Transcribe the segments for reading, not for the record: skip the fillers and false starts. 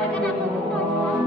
Akan aku tuh,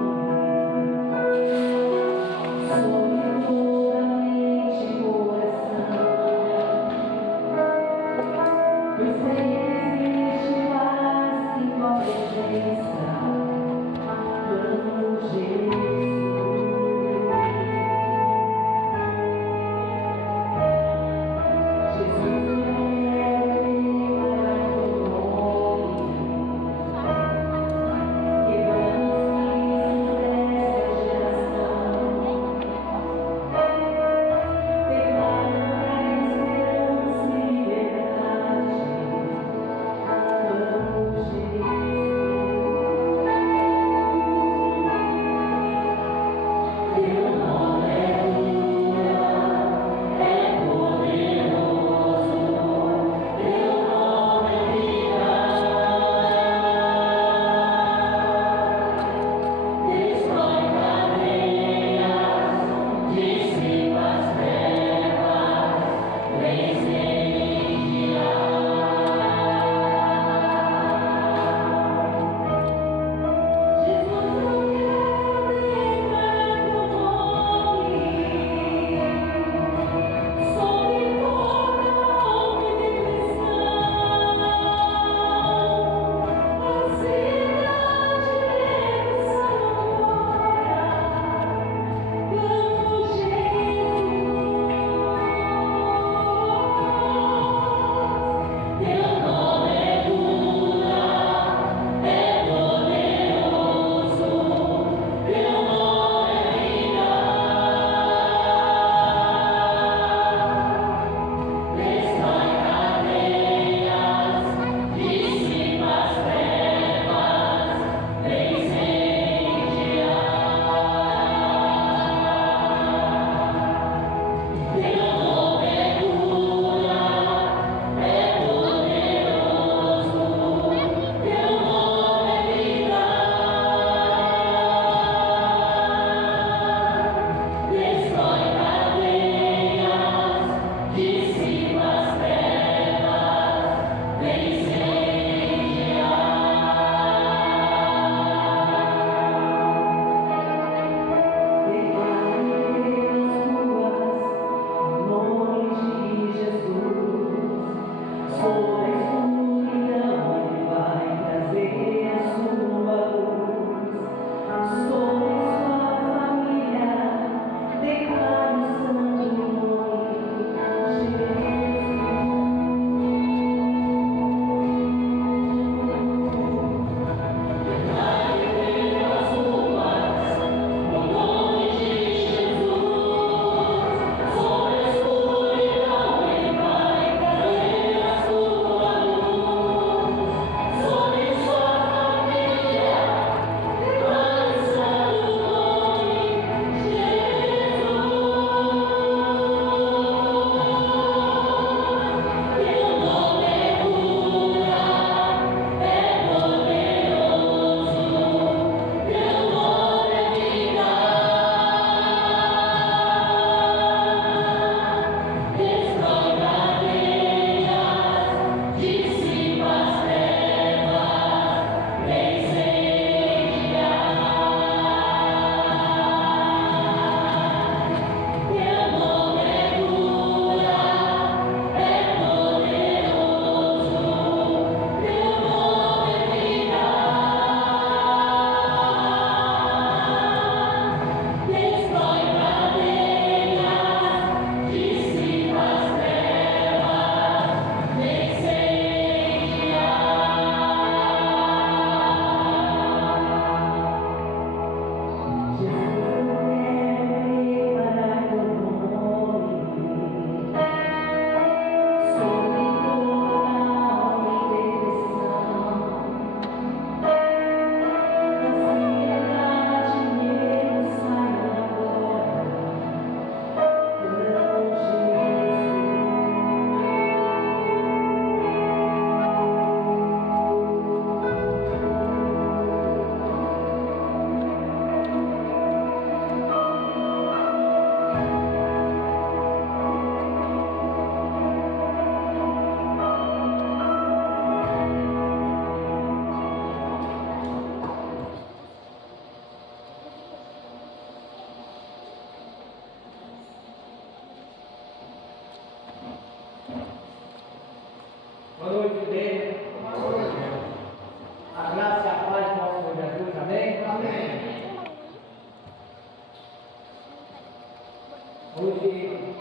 Hoje,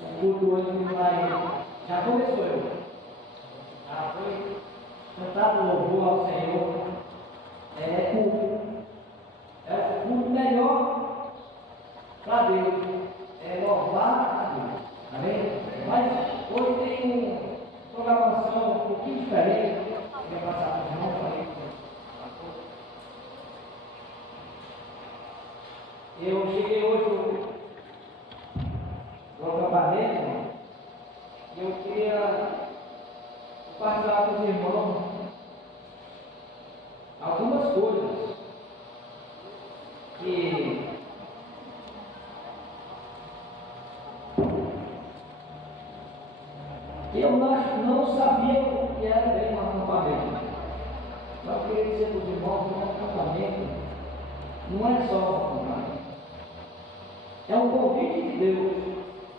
o culto hoje já começou. Já foi cantado louvor ao Senhor. É o culto melhor para Deus. É louvar a Deus. Amém? Mas hoje tem uma programação um pouquinho diferente. Eu vou passar para o irmão para ele. Eu cheguei hoje no acampamento e eu queria compartilhar com os irmãos algumas coisas que eu não sabia o que era bem um acampamento. Eu queria dizer para os irmãos que um acampamento não é só um acampamento. É um convite de Deus,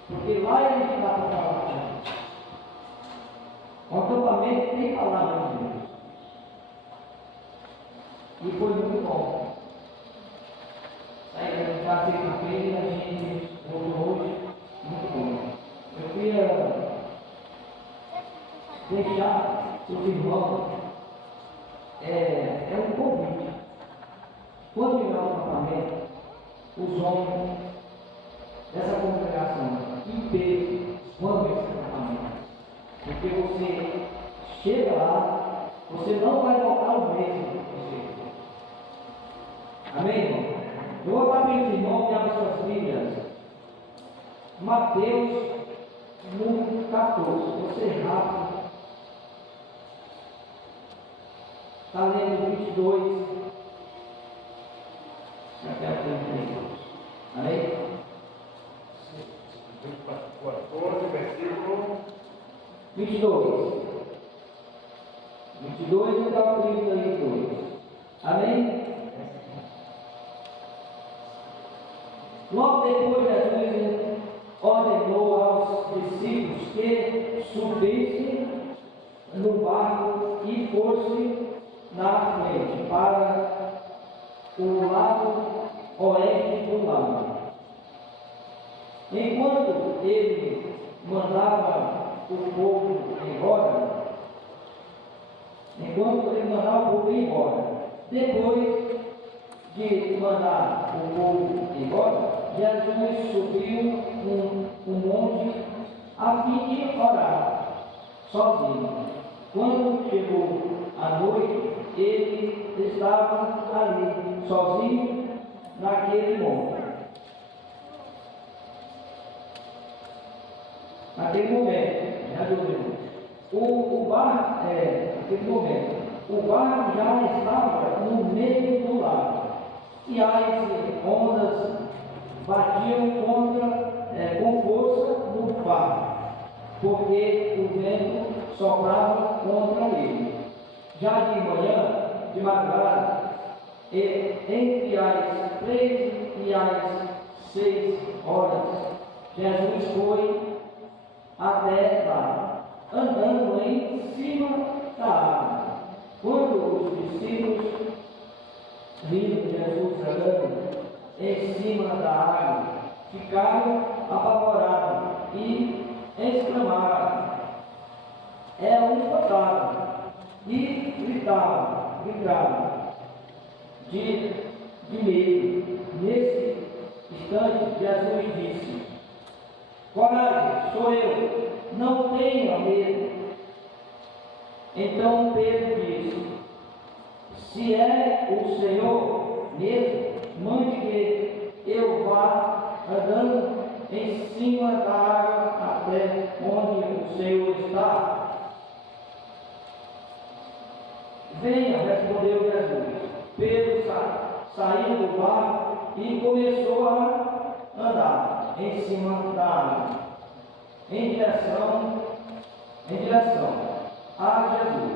porque lá Ele está para falar com a gente. O acampamento tem palavra de Deus. E foi muito bom. Saí de casa sexta-feira e a gente voltou hoje. Muito bom. Eu queria deixar os irmãos, é um convite. Quando virar o acampamento, os homens dessa congregação inteira vão ver esse acampamento. Porque você chega lá, você não vai voltar o mesmo. Amém, irmão? Eu vou para os irmãos que abrem suas Bíblias. Mateus número 14. Você rápido. Está lendo 22. Até o 32. Amém? 14, versículo 22. 22 até o 32. Amém? Logo depois, Jesus ordenou aos discípulos que subissem no barco e fossem na frente para o lado oeste do lago. Enquanto ele mandava o povo embora, depois de mandar o povo embora, Jesus subiu um monte a fim de orar sozinho. Quando chegou a noite, ele estava ali, sozinho, naquele monte. Naquele momento, o barco já estava no meio do lago, e as ondas batiam com força no barco, porque o vento soprava contra ele. Já de manhã, de madrugada, entre as 3 e as 6 horas, Jesus foi até lá, andando em cima da água. Quando os discípulos viram Jesus andando em cima da água, ficaram apavorados e exclamaram: é um fantasma! E gritaram de medo. Nesse instante, Jesus disse: coragem, sou eu, não tenha medo. Então Pedro disse: se é o Senhor mesmo, mande que eu vá andando em cima da água até onde o Senhor está. Venha, respondeu Jesus. Pedro saiu do barco e começou a andar em cima da água, em direção a Jesus.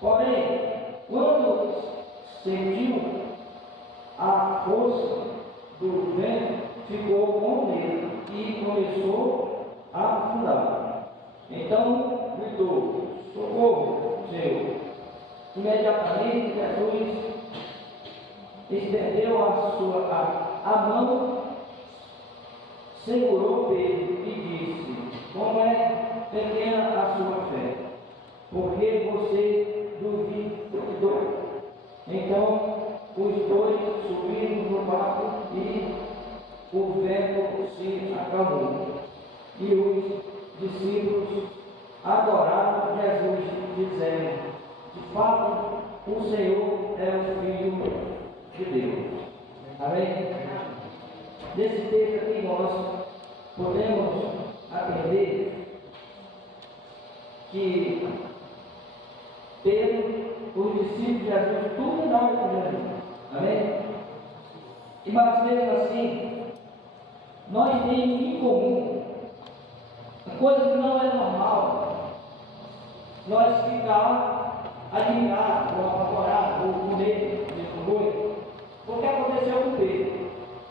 Porém, quando sentiu a força do vento, ficou com medo e começou a afundar. Então gritou: socorro, Senhor! Imediatamente Jesus estendeu a mão segurou Pedro e disse: como é pequena a sua fé, porque você duvidou. Então os dois subiram no barco e o vento se acalmou. E os discípulos adoraram Jesus, dizendo: de fato, o Senhor é o Filho de Deus. Amém? Nesse texto aqui nós podemos aprender que Pedro, os discípulos de Jesus, tudo andaram com Jesus. Amém? E mas mesmo assim, nós temos em comum uma coisa que não é normal. Nós ficar admirados, ou apavorados, ou com medo dessa coisa, porque aconteceu com Pedro.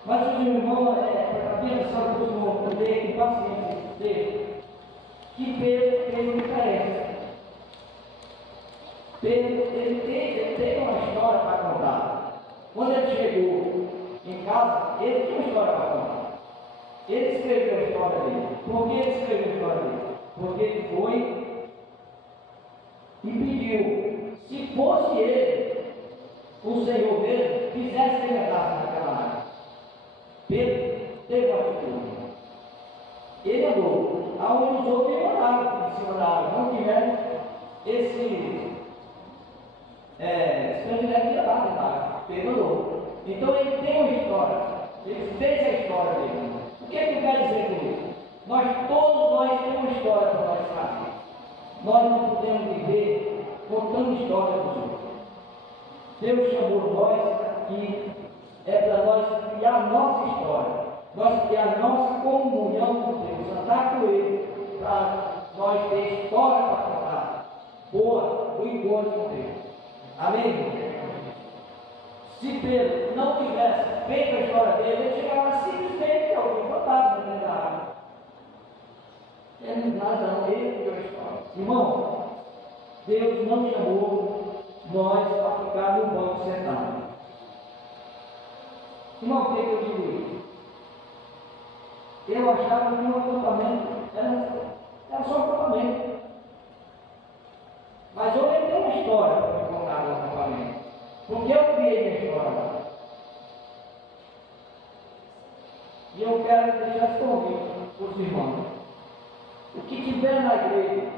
Mas os irmãos, a pensão dos irmãos, poder com paciência, dizer que Pedro fez diferença. Pedro, ele tem uma história para contar. Quando ele chegou em casa, ele tinha uma história para contar. Ele escreveu a história dele. Por que ele escreveu a história dele? Porque ele foi e pediu, se fosse ele, o Senhor mesmo, fizesse que ele andasse naquela área. Pedro teve uma atitude. Ele andou, aonde os outros andaram em cima da água, não tiveram esse privilégio de andar dentro da água. Pedro andou. Então ele tem uma história, ele fez a história dele. O que é que eu quero dizer com isso? Todos nós temos uma história para nós fazer. Nós não podemos viver contando história dos outros. Deus chamou nós aqui para nós criar a nossa história, nós criar a nossa comunhão com Deus, andar com Ele, para nós ter história para contar, boa, do encontro com Deus. Amém? Se Pedro não tivesse feito a história dele, ele chegava simplesmente a alguém fantasma dentro da água. Ele não, ele criou a história. Irmão, Deus não chamou nós para ficar no banco sentado. Irmão, por que eu digo isso? Eu achava que o acampamento era só acampamento. Mas hoje tem uma história para me contar do acampamento. Porque eu criei minha história. E eu quero deixar esse convite para os irmãos. O que tiver na igreja,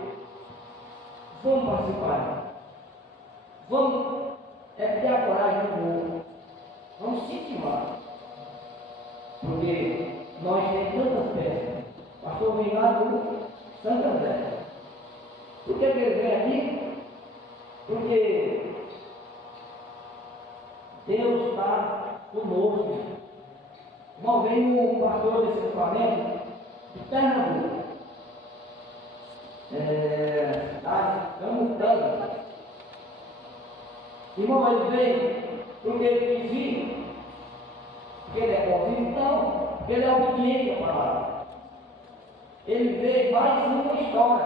vamos participar. Vamos ter a coragem do povo. Vamos se queimar. Porque nós temos tantas peças. Pastor vem lá do Santo André. Por que ele vem aqui? Porque Deus está conosco. Irmão, vem um pastor desse equipamento de Pernambuco. Está mudando. Irmão, ele veio porque ele quis ir, porque ele é bonzinho? Não, porque ele é obediente à palavra. Ele veio mais uma história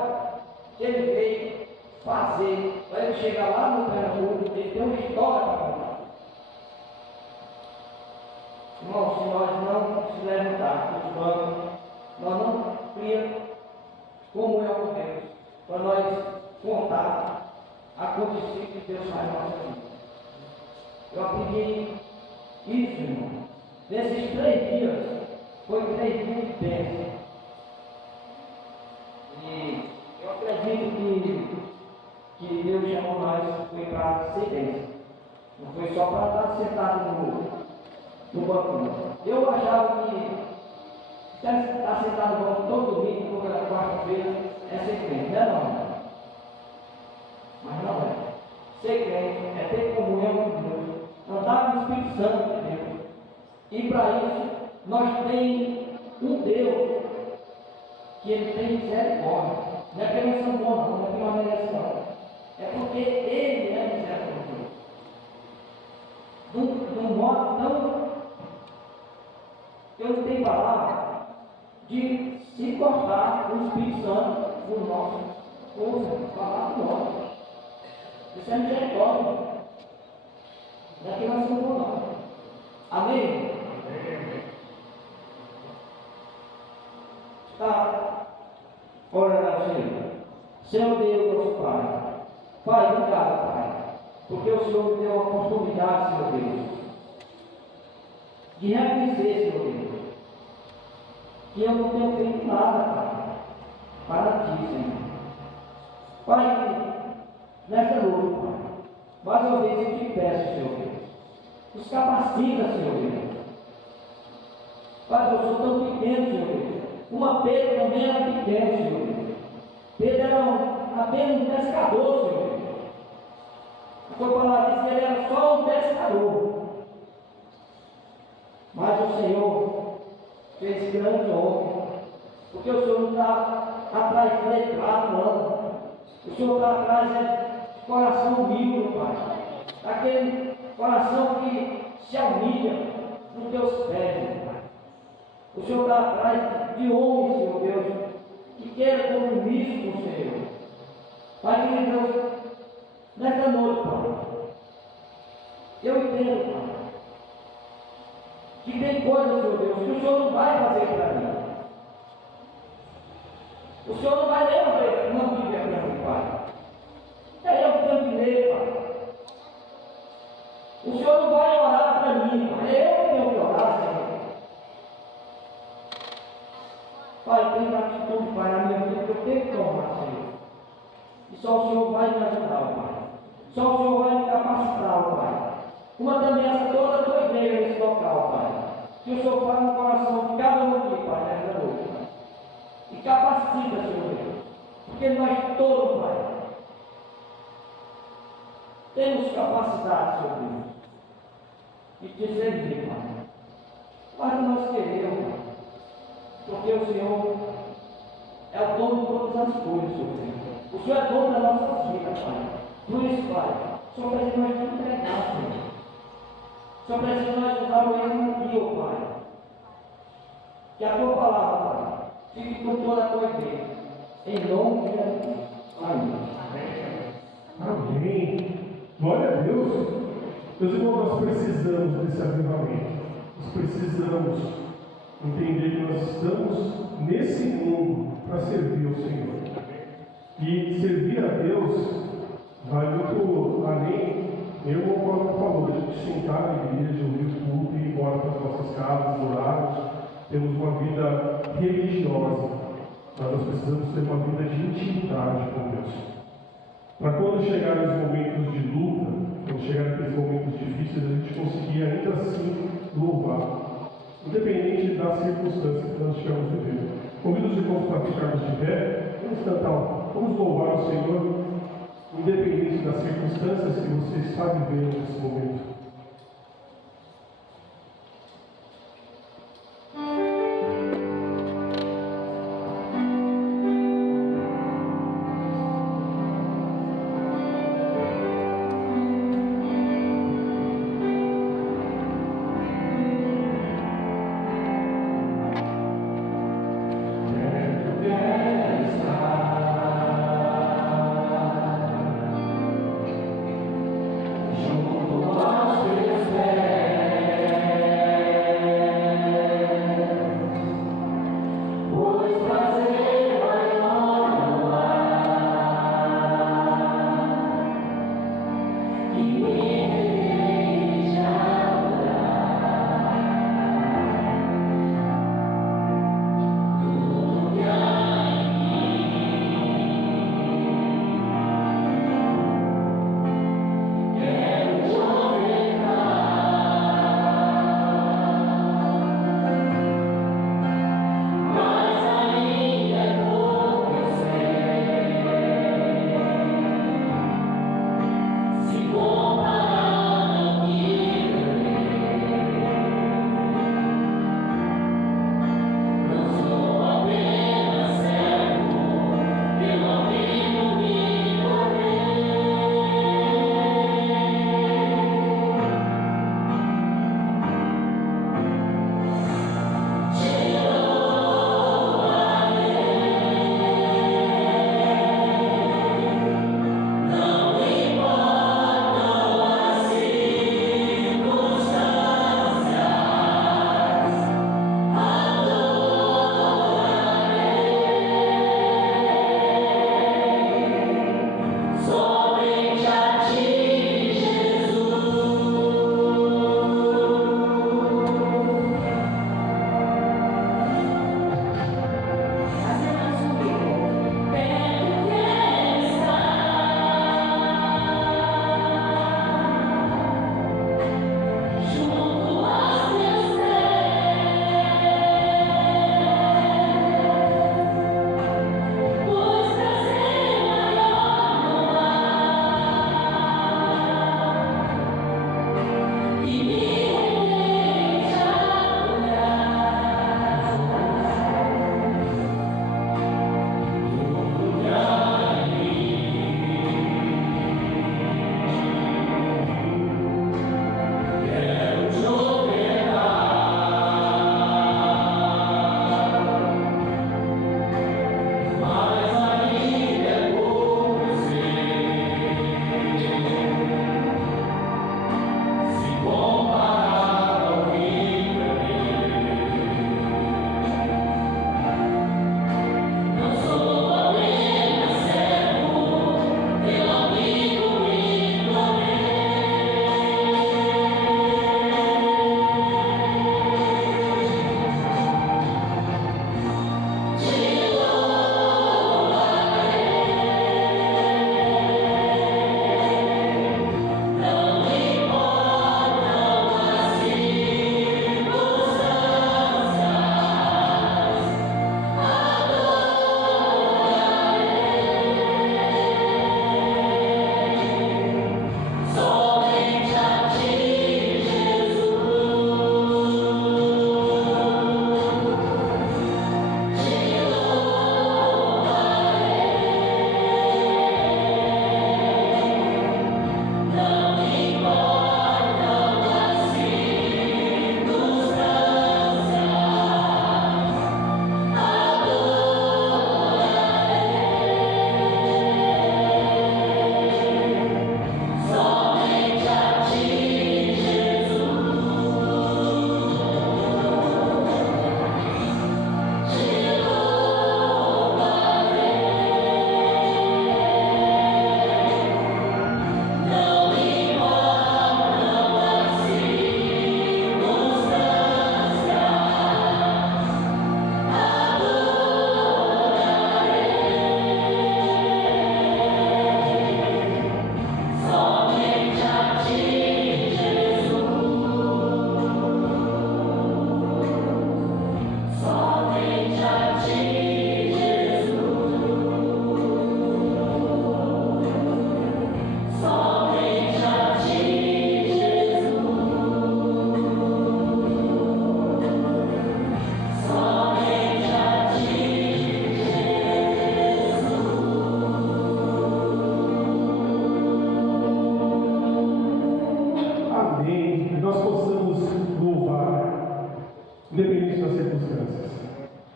que ele veio fazer. Para ele chegar lá no Pernambuco, ele tem uma história para contar. Irmão, se nós não se levantar dos bancos, nós não criamos comunhão com Deus, para nós contar acontecer que Deus faz na nossa vida. Eu aprendi isso, irmão. Nesses 3 dias, foi 3 dias de bênção. E eu acredito que Deus chamou nós foi para ser bênção. Não foi só para estar sentado no banco. Eu achava que estar sentado no banco todo domingo, toda quarta-feira, é ser crente, não é não? Mas não é. Ser crente é ter comunhão com Deus, andar no Espírito Santo de Deus. E para isso, nós temos um Deus que Ele tem misericórdia. Não é que nós somos bons, não é que nós merecemos. É porque Ele é misericórdia. De um modo tão. Eu não tenho palavra de se cortar o Espírito Santo do nosso corpo, palavra do nosso. Isso é misericórdia. Não é que nós somos bons, não. Amém? Está orando ao Senhor. Senhor Deus, nosso Pai. Pai, obrigado, Pai. Porque o Senhor me deu a oportunidade, Senhor Deus, de reconhecer, Senhor Deus, que eu não tenho feito nada, Pai, para Ti, Senhor. Pai, nesta noite, Pai, mais uma vez eu te peço, Senhor Deus, nos capacita, Senhor Deus. Pai, eu sou tão pequeno, Senhor Deus. Uma Pedro também era pequeno, Senhor Deus. Pedro era apenas um pescador, Senhor Deus. A tua palavra diz que ele era só um pescador. Mas o Senhor fez grande homem. Porque o Senhor não está atrás de letrado, não. O Senhor está atrás de coração humilde, Pai. Aquele coração que se humilha nos teus pés, Pai. O Senhor está atrás de homens, Senhor Deus, que queira compromisso com o Senhor. Pai, querido Deus, nesta noite, Pai, eu entendo, Pai, que tem coisas, Senhor Deus, que o Senhor não vai fazer para mim. O Senhor não vai ler uma Bíblia para mim, Pai. É eu que tenho que ler, Pai. O Senhor não vai orar para mim, Pai. É eu que tenho que orar, Senhor. Pai, tem uma atitude, Pai, na minha vida que eu tenho que tomar, Senhor. E só o Senhor vai me ajudar, Pai. Só o Senhor vai me capacitar, Pai. Uma ameaça toda a tua igreja nesse local, Pai. Que o Senhor fale no coração de cada um aqui, Pai, nesta noite, Pai. E capacita, Senhor Deus. Porque nós todos, Pai, temos capacidade, Senhor Deus, de te servir, Pai. Mas nós queremos, Pai. Porque o Senhor é o dono de todas as coisas, Senhor Deus. O Senhor é dono das nossas vidas, Pai. Por isso, Pai, só precisa nós te entregar, Senhor. Só precisa nós usar o Evangelho, Pai. Que a tua palavra, Pai, fique com toda a tua igreja. Em nome de Jesus. Amém. Amém. Glória a Deus. Meus irmãos, nós precisamos desse avivamento. Nós precisamos entender que nós estamos nesse mundo para servir ao Senhor. E servir a Deus vai muito além, como o Paulo falou, a gente sentar na igreja, ouvir o culto e ir embora para as nossas casas, orarmos. Temos uma vida religiosa, mas nós precisamos ter uma vida de intimidade com Deus. Para quando chegarem os momentos de luta, quando chegarem aqueles momentos difíceis, a gente conseguir ainda assim louvar, independente das circunstâncias que nós estamos vivendo. Convido os irmãos para ficarmos de pé, vamos cantar, vamos louvar o Senhor, independente das circunstâncias que você está vivendo nesse momento. Junto a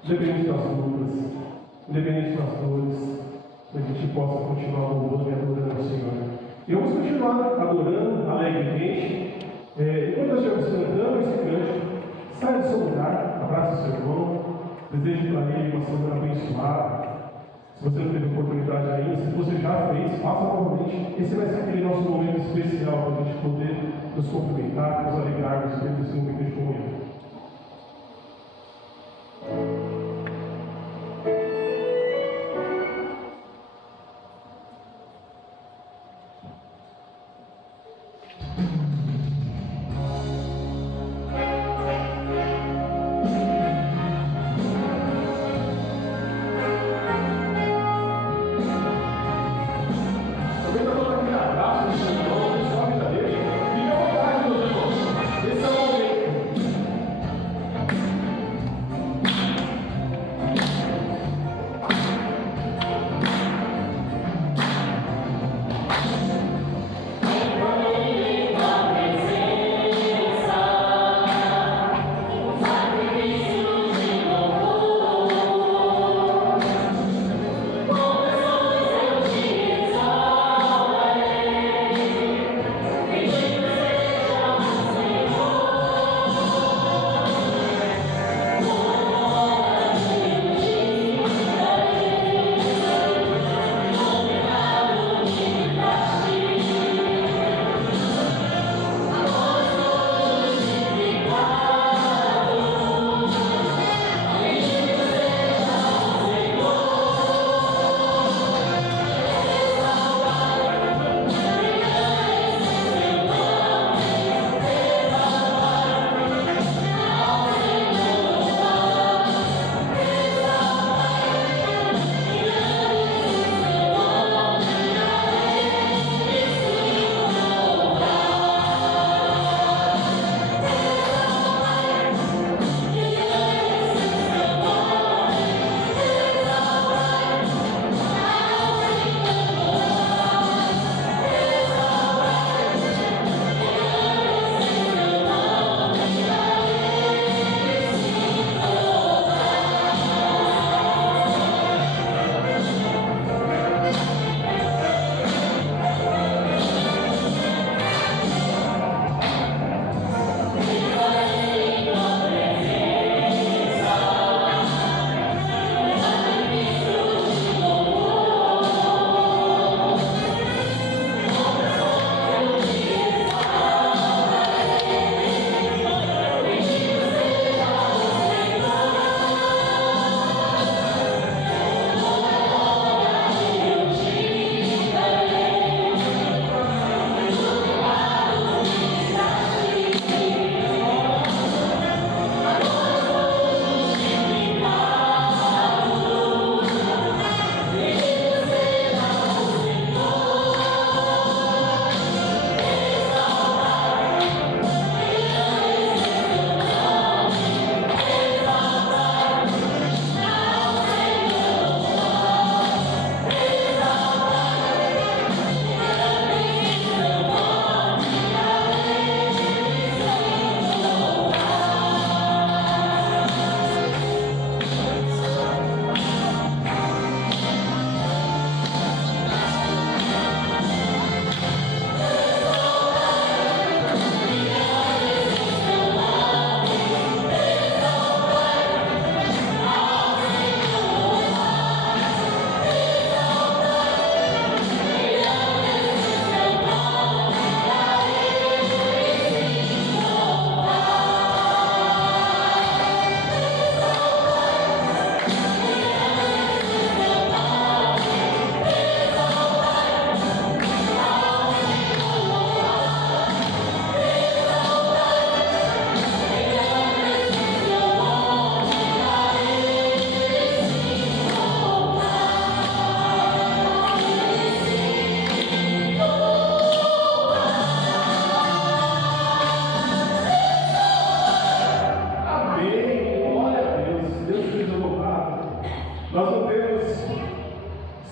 independente das lutas, independente das dores, que a gente possa continuar louvando e adorando ao Senhor. E vamos continuar adorando alegremente. Enquanto nós estivermos cantando esse cântico, saia do seu lugar, abraça o seu irmão, deseje para ele uma semana abençoada. Se você não teve oportunidade ainda, se você já fez, faça novamente. Esse vai ser aquele nosso momento especial para a gente poder nos cumprimentar, nos alegrarmos dentro desse momento de comunhão.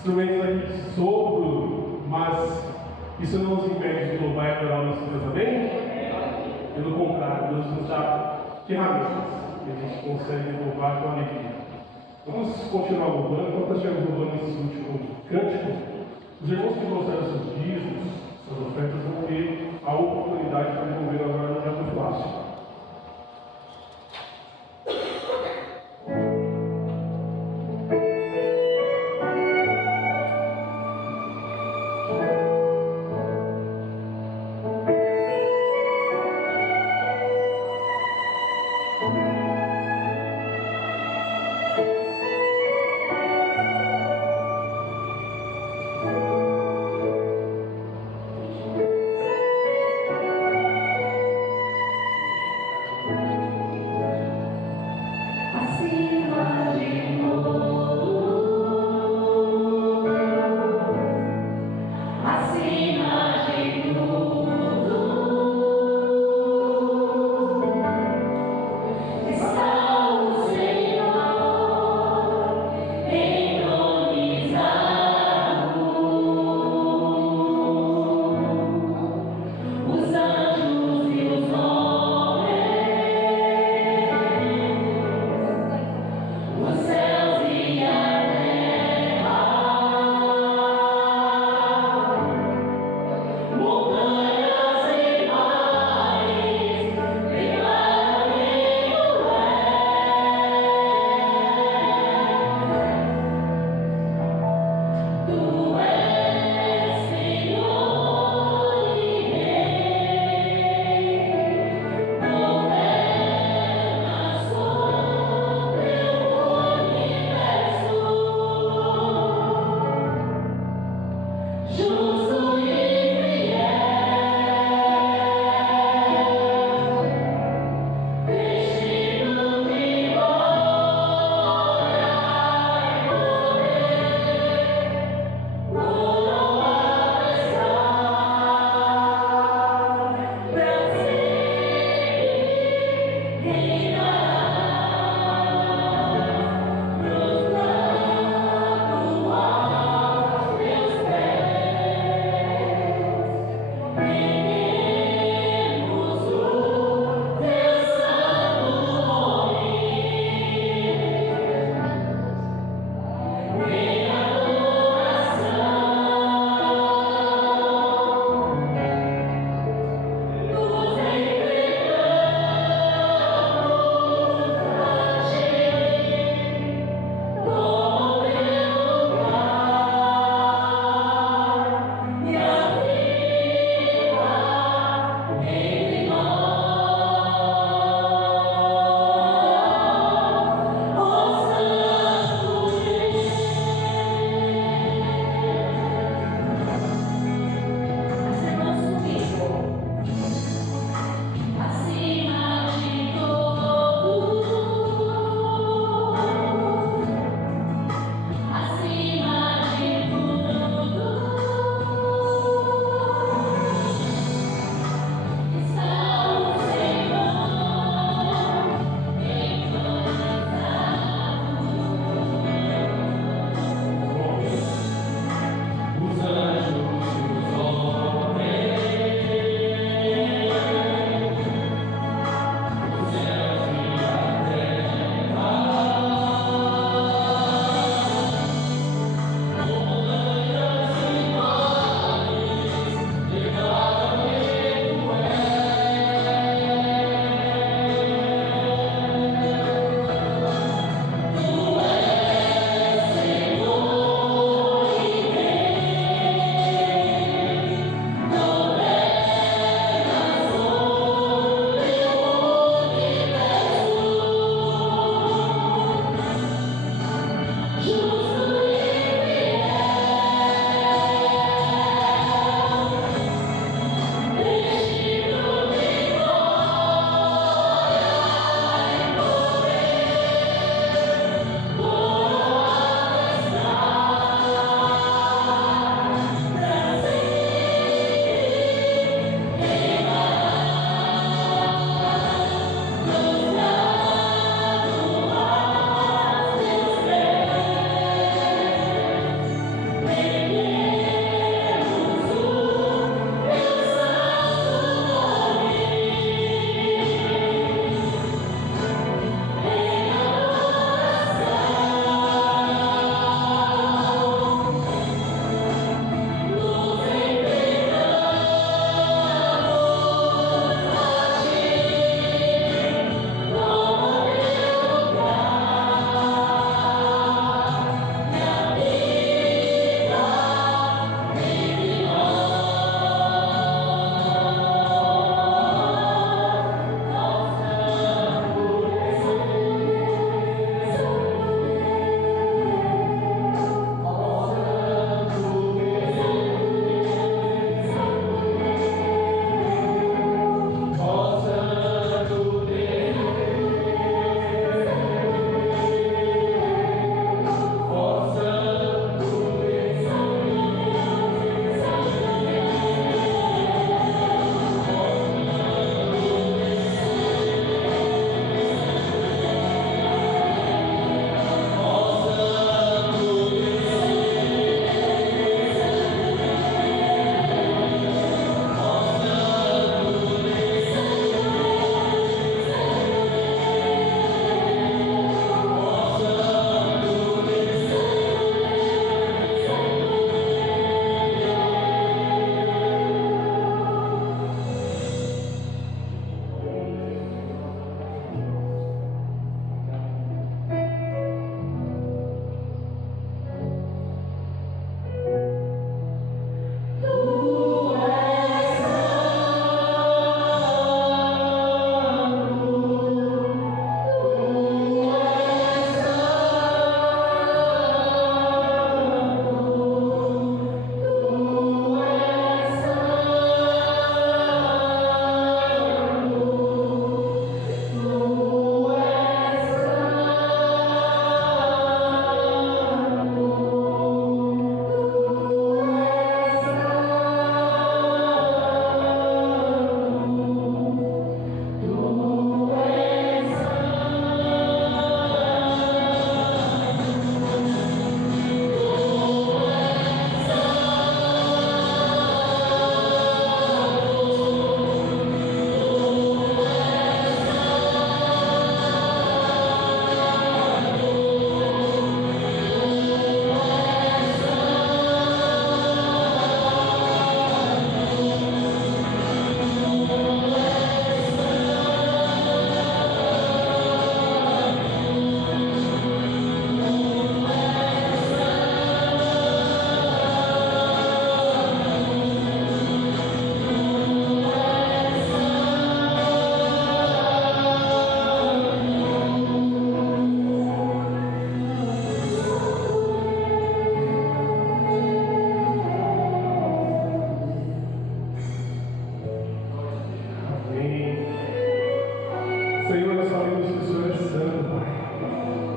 instrumentos aqui sopro, mas isso não nos impede de louvar e adorar o nosso Deus, amém? Pelo contrário, Deus nos dá ferramentas que a gente consegue louvar com alegria. Vamos continuar louvando. Enquanto nós estivermos louvando esse último cântico, os irmãos que trouxeram seus dízimos, suas ofertas, vão ter a oportunidade de devolver agora no dia do Flácio.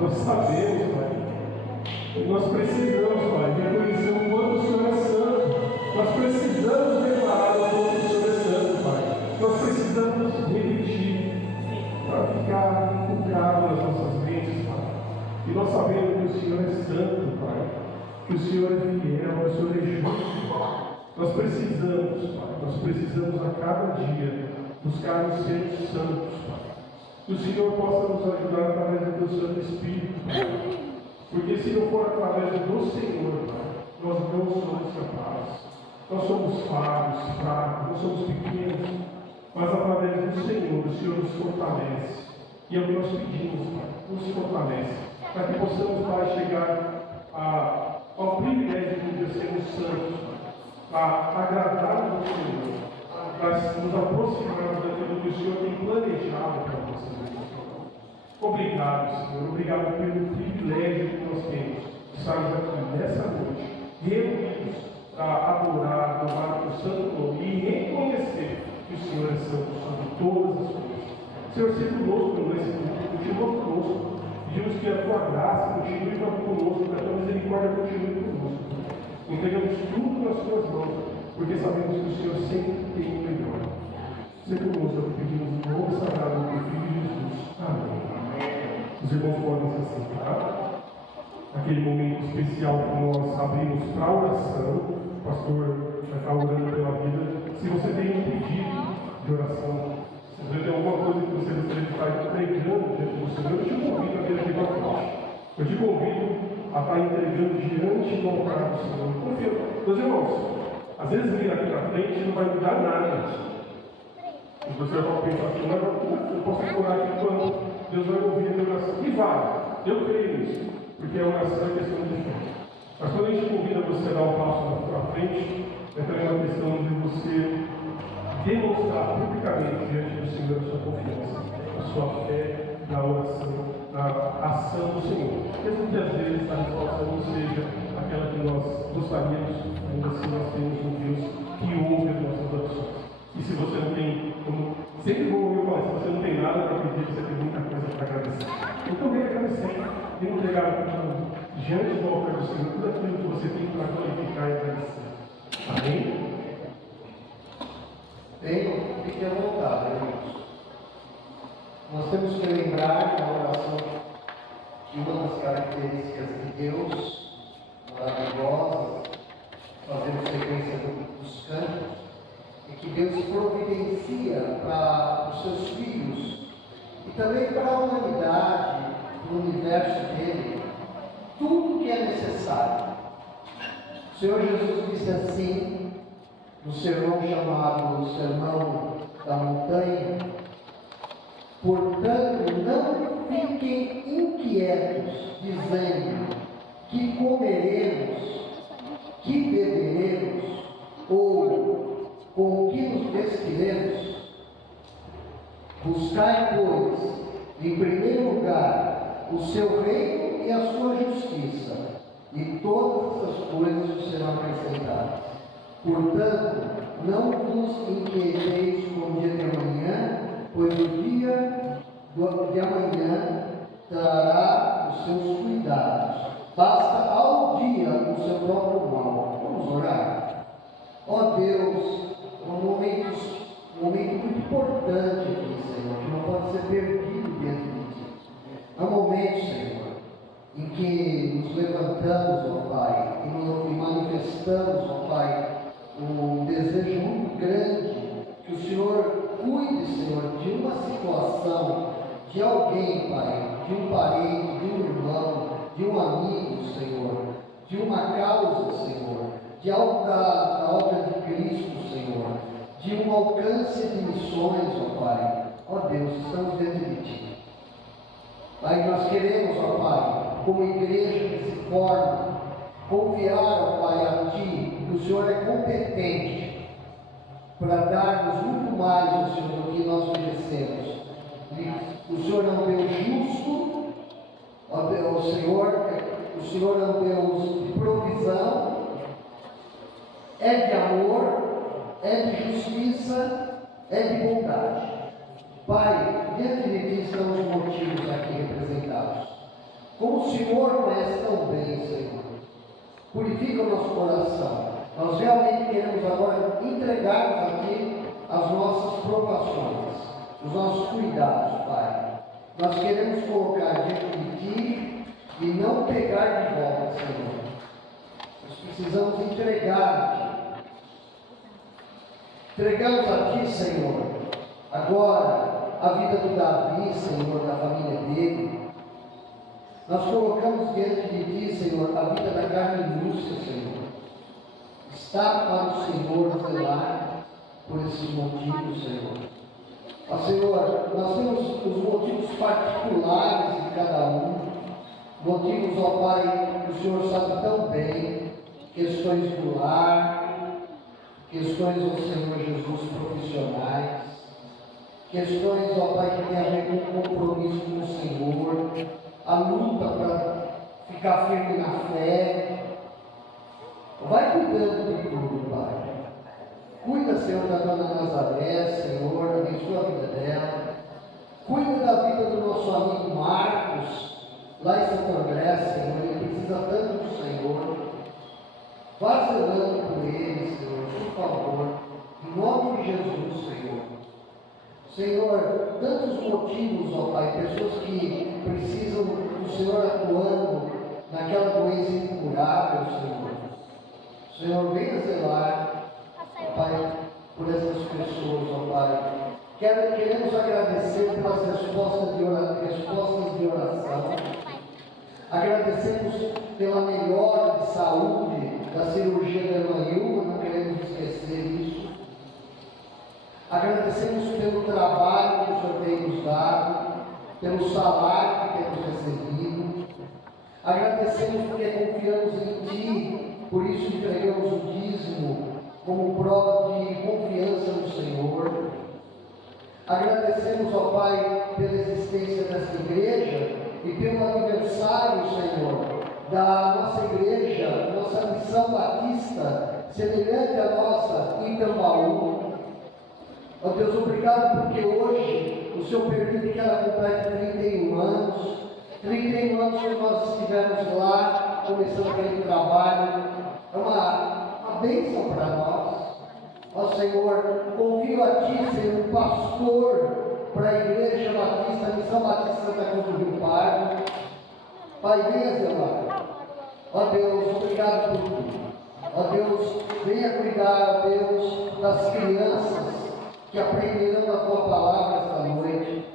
Nós sabemos, Pai. E nós precisamos, Pai, reconhecer o quanto o Senhor é santo. Nós precisamos declarar o quanto o Senhor é santo, Pai. Nós precisamos repetir para ficar inculcado nas nossas mentes, Pai. E nós sabemos que o Senhor é santo, Pai. Que o Senhor é fiel, que o Senhor é justo. Nós precisamos, Pai. Nós precisamos a cada dia buscar ser santos, Pai. Que o Senhor possa nos ajudar através do Teu Santo Espírito, Pai. Porque se não for através do Senhor, Pai, nós não somos capazes. Nós somos falhos, fracos, nós somos pequenos. Mas através do Senhor, o Senhor nos fortalece. E é o que nós pedimos, Pai, nos fortalece. Para que possamos, Pai, chegar ao privilégio de sermos santos, para agradar ao Senhor, para nos aproximarmos daquilo que o Senhor tem planejado para nós. Obrigado, Senhor. Obrigado pelo privilégio que nós temos de estarmos aqui nessa noite, reunidos para adorar, louvar o Santo Nome e reconhecer que o Senhor é santo sobre todas as coisas. Senhor, seja conosco nesse mundo, continua conosco. Pedimos que a tua graça continue conosco, que a tua misericórdia continue conosco. Entregamos tudo nas tuas mãos, porque sabemos que o Senhor sempre tem o melhor. Seja conosco, que pedimos o nome sagrado do teu Filho Jesus. Amém. Os irmãos podem se assentar. Aquele momento especial que nós abrimos para a oração. O pastor vai estar orando pela vida. Se você tem um pedido de oração, se você tem alguma coisa que você gostaria de estar entregando diante do Senhor, eu te convido a vir aqui para frente. Eu te convido a estar entregando diante do altar do Senhor. Confia. Meus irmãos, às vezes vir aqui para frente não vai mudar nada. E você vai pensar assim, eu posso orar aqui quando Deus vai ouvir a minha oração. E vai, eu creio nisso, porque a oração é questão de fé. Mas quando a gente convida você a dar um passo para frente, é também uma questão de você demonstrar publicamente diante do Senhor a sua confiança, a sua fé na oração, na ação do Senhor. Mesmo que às vezes a resposta não seja aquela que nós gostaríamos, ainda assim nós temos um Deus que ouve as nossas orações. E se você não tem, como sempre vou ouvir falar, se você não tem nada para pedir, você tem muita coisa para agradecer. Então vem agradecer e entregar diante do altar do Senhor tudo aquilo que você tem para glorificar e agradecer. Amém? Bem, fique à vontade, irmãos. Nós temos que lembrar na oração que uma das características de Deus, maravilhosas, fazendo sequência dos cantos, é que Deus providencia para os seus filhos e também para a humanidade, para o universo dele, tudo que é necessário. O Senhor Jesus disse assim, no sermão chamado Sermão da Montanha: portanto, não fiquem inquietos, dizendo que comeremos, que beberemos, ou com o que nos vestiremos. Buscai, pois, em primeiro lugar, o seu reino e a sua justiça, e todas essas coisas vos serão acrescentadas. Portanto, não vos inquieteis com o dia de amanhã, pois o dia de amanhã trará os seus cuidados. Basta ao dia o seu próprio mal. Vamos orar? Ó Deus, um momento muito importante aqui, Senhor, que não pode ser perdido dentro de ti. É um momento, Senhor, em que nos levantamos, ó Pai, e manifestamos, ó Pai, um desejo muito grande que o Senhor cuide, Senhor, de uma situação, de alguém, Pai, de um parente, de um irmão, de um amigo, Senhor, de uma causa, Senhor, de algo da obra de Cristo, Senhor, de um alcance de missões, ó Pai. Ó Deus, estamos dentro de Ti. Pai, nós queremos, ó Pai, como igreja que se forma, confiar, ó Pai, a Ti, que o Senhor é competente para dar-nos muito mais, ó Senhor, do que nós merecemos. O Senhor é um Deus justo, ó Senhor, o Senhor é um Deus de provisão, é de amor, é de justiça, é de bondade. Pai, diante de Ti estão os motivos aqui representados. Senhor conhece tão bem, Senhor. Purifica o nosso coração. Nós realmente queremos agora entregar aqui as nossas provações, os nossos cuidados, Pai. Nós queremos colocar diante de Ti e não pegar de volta, Senhor. Nós precisamos entregar a Ti. Entregamos a Ti, Senhor, agora a vida do Davi, Senhor, da família dele. Nós colocamos diante de Ti, Senhor, a vida da Carmen Lúcia, Senhor. Está para o Senhor zelar por esses motivos, Senhor. Ó Senhor, nós temos os motivos particulares de cada um. Motivos, ó Pai, que o Senhor sabe tão bem. Questões do lar, questões, ó Senhor Jesus, profissionais. Questões, ó Pai, que tem a ver com o compromisso com o Senhor. A luta para ficar firme na fé. Vai cuidando de tudo, Pai. Cuida, Senhor, da Dona Nazaré, Senhor, abençoa a vida dela. Cuida da vida do nosso amigo Marcos, lá em Santo André, Senhor. Ele precisa tanto do Senhor. Vá zelando por ele, Senhor, por favor. Em nome de Jesus, Senhor. Senhor, tantos motivos, ó Pai, pessoas que precisam do Senhor atuando naquela doença incurável, Senhor. Senhor, venha zelar, Pai, por essas pessoas, ó Pai. Queremos agradecer pelas respostas de oração. Agradecemos pela melhora de saúde da cirurgia da irmã Ilma, não queremos esquecer isso. Agradecemos pelo trabalho que o Senhor tem nos dado, pelo salário que temos recebido. Agradecemos porque confiamos em Ti, por isso entregamos o dízimo como prova de confiança no Senhor. Agradecemos, ó Pai, pela existência desta igreja e pelo aniversário, Senhor, da nossa igreja, nossa missão batista, semelhante à nossa em Tambaú. Ó Deus, obrigado porque hoje o Senhor permite que ela complete 31 anos. 31 anos que nós estivemos lá, começando aquele trabalho. É uma bênção para nós. Ó Senhor, confio a Ti, Senhor, um pastor para a Igreja Batista, a Missão Batista Santa Cruz do Rio Pardo. Pai, venha zelar. Ó Deus, obrigado por tudo. Ó Deus, venha cuidar, ó Deus, das crianças que aprenderão a Tua palavra esta noite.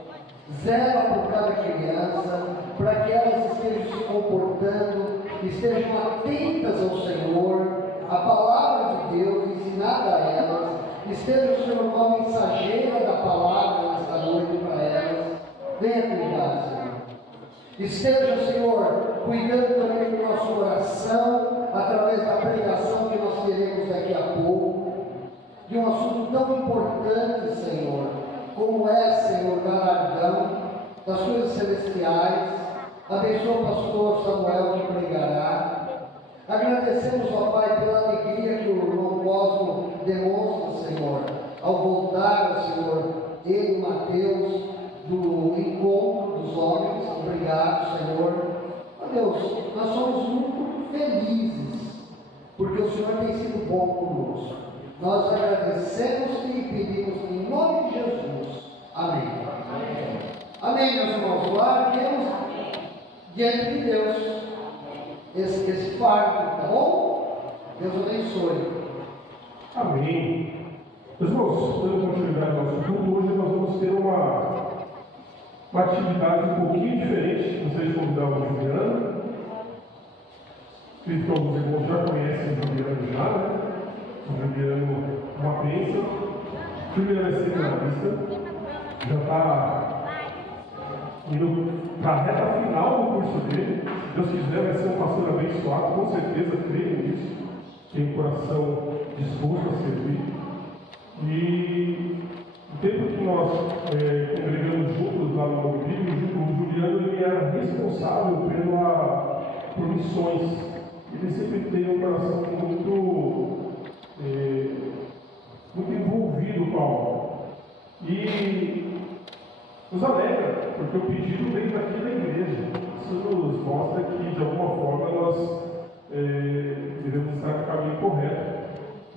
Zela por cada criança, para que elas estejam se comportando, estejam atentas ao Senhor, a palavra de Deus ensinada a elas, esteja, Senhor, uma mensageira da palavra nesta noite para elas. Venha cuidar, Senhor. Esteja, Senhor, cuidando também do nosso coração, através da pregação que nós teremos daqui a pouco, de um assunto tão importante, Senhor, como é, Senhor, galardão das coisas celestiais. Abençoa o pastor Samuel que pregará. Agradecemos, ó Pai, pela alegria que o irmão Cosmo demonstra, Senhor, ao voltar, Senhor, ele e Mateus, do encontro dos homens. Obrigado, Senhor. Ó Deus, nós somos muito felizes, porque o Senhor tem sido bom conosco. Nós agradecemos e pedimos em nome de Jesus. Amém. Amém, amém, meus irmãos. Larguemos diante de Deus esse fardo, tá bom? Deus abençoe. Amém. Meus irmãos, dando continuidade ao nosso culto, hoje nós vamos ter uma atividade um pouquinho diferente. Gostaria de convidar o Juliano. Acredito que alguns irmãos já conhecem o Juliano já, né? O Juliano é uma bênção. O Juliano é seminarista. Já está indo para a reta final do curso dele. Se Deus quiser, vai ser um pastor abençoado, com certeza, creio nisso. Tem o coração disposto a servir. E o tempo que nós congregamos juntos lá no Mobilírio, o Juliano ele era responsável por missões. Ele sempre teve um coração muito envolvido com a obra. E nos alegra, porque o pedido veio daqui da igreja. Isso nos mostra que nós devemos estar no caminho correto.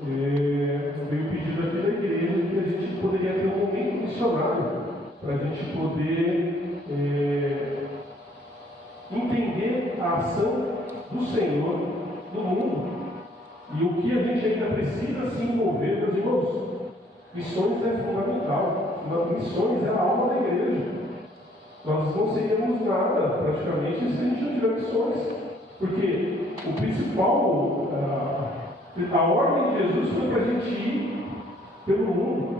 Veio pedido aqui da igreja que a gente poderia ter um momento missionário para a gente poder entender a ação do Senhor no mundo e o que a gente ainda precisa se envolver, meus irmãos. Missões é fundamental. Missões é a alma da igreja. Nós não seríamos nada praticamente se a gente não tiver missões, porque o principal, a ordem de Jesus foi para a gente ir pelo mundo.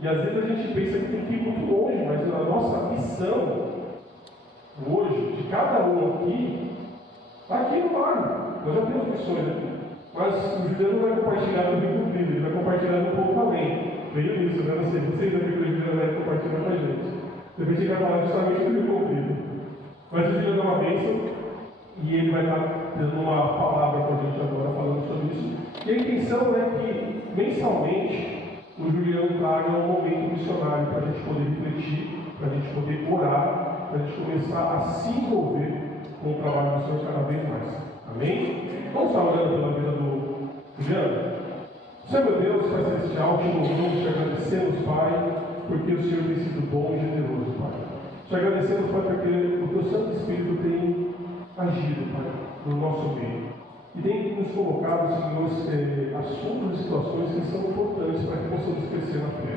E às vezes a gente pensa que tem que ir muito longe, mas a nossa missão hoje, de cada um aqui, está aqui no mar. Nós já temos missões aqui. Mas o Juliano não vai compartilhar no Rio do Livro, ele vai compartilhar no Pouco Além. Veio isso, né? Não sei, vocês aqui que o Juliano vai compartilhar com a gente. Depois ele vai falar justamente do Rio Comprido. Mas o Juliano é uma bênção e ele vai estar dando uma palavra para a gente agora falando sobre isso. E a intenção é que, mensalmente, o Juliano traga um momento missionário para a gente poder refletir, para a gente poder orar, para a gente começar a se envolver com o trabalho do Senhor cada vez mais. Amém? Vamos estar orando pela vida do Juliano? Senhor meu Deus, Pai Celestial, te louvamos, te agradecemos, Pai, porque o Senhor tem sido bom e generoso, Pai. Te agradecemos, Pai, porque o Teu Santo Espírito tem agido, Pai, no nosso meio. E tem nos colocado, Senhor, assuntos e situações que são importantes para que possamos crescer na fé.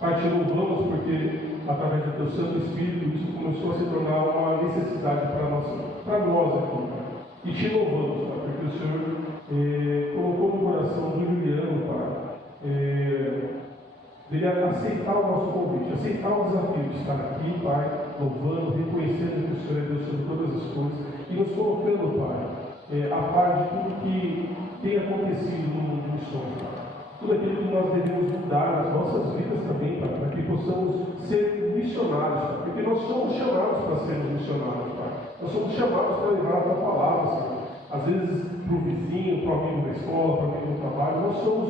Pai, te louvamos porque, através do Teu Santo Espírito, isso começou a se tornar uma necessidade para nós aqui, Pai. E te louvamos, Pai, porque o Senhor colocou no coração do Juliano, Pai, dele aceitar o nosso convite, aceitar o desafio de estar aqui, Pai, louvando, reconhecendo que o Senhor é Deus sobre todas as coisas e nos colocando, Pai, a par de tudo que tem acontecido no mundo de missões, Pai. Tudo aquilo que nós devemos mudar nas nossas vidas também, Pai, para que possamos ser missionários, Pai, porque nós somos chamados para sermos missionários, Pai. Nós somos chamados para levar a tua palavra, Senhor. Às vezes para o vizinho, para o amigo da escola, para o amigo do trabalho, nós somos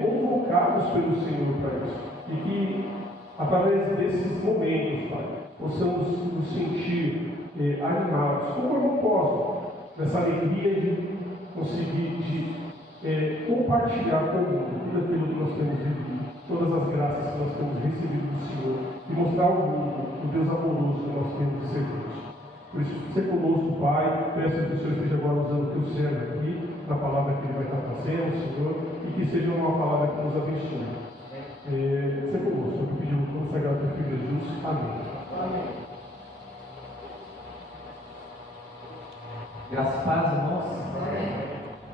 convocados pelo Senhor para isso. E que, através desses momentos, Pai, possamos nos sentir animados, como um propósito, nessa alegria de conseguir compartilhar com o mundo tudo aquilo que nós temos vivido, todas as graças que nós temos recebido do Senhor, e mostrar ao mundo o Deus amoroso que nós temos de servir. Por isso, ser conosco, Pai, peço que o Senhor esteja agora usando o teu servo aqui, na palavra que ele vai estar fazendo, Senhor, e que seja uma palavra que nos abençoe. Ser conosco, eu pedimos com o Sagrado Filho de Jesus. Amém. Amém. Graças a paz, irmãos,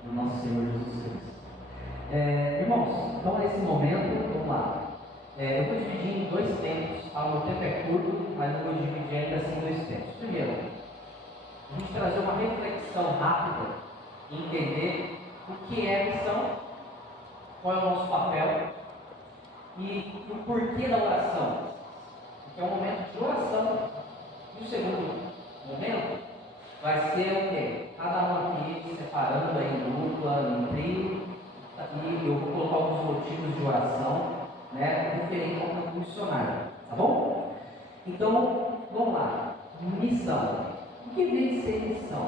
do nosso Senhor Jesus Cristo. Irmãos, então nesse momento, vamos lá. Eu vou dividir em dois tempos. O meu tempo é curto, mas eu vou dividir ainda assim em dois tempos. Primeiro, a gente trazer uma reflexão rápida e entender o que é missão, qual é o nosso papel e o porquê da oração. Porque é um momento de oração. E o segundo momento vai ser o quê? Cada um aqui separando aí em dupla, em trio, e eu vou colocar alguns motivos de oração, referente ao campo missionário, tá bom? Então, vamos lá. Missão. O que vem ser missão?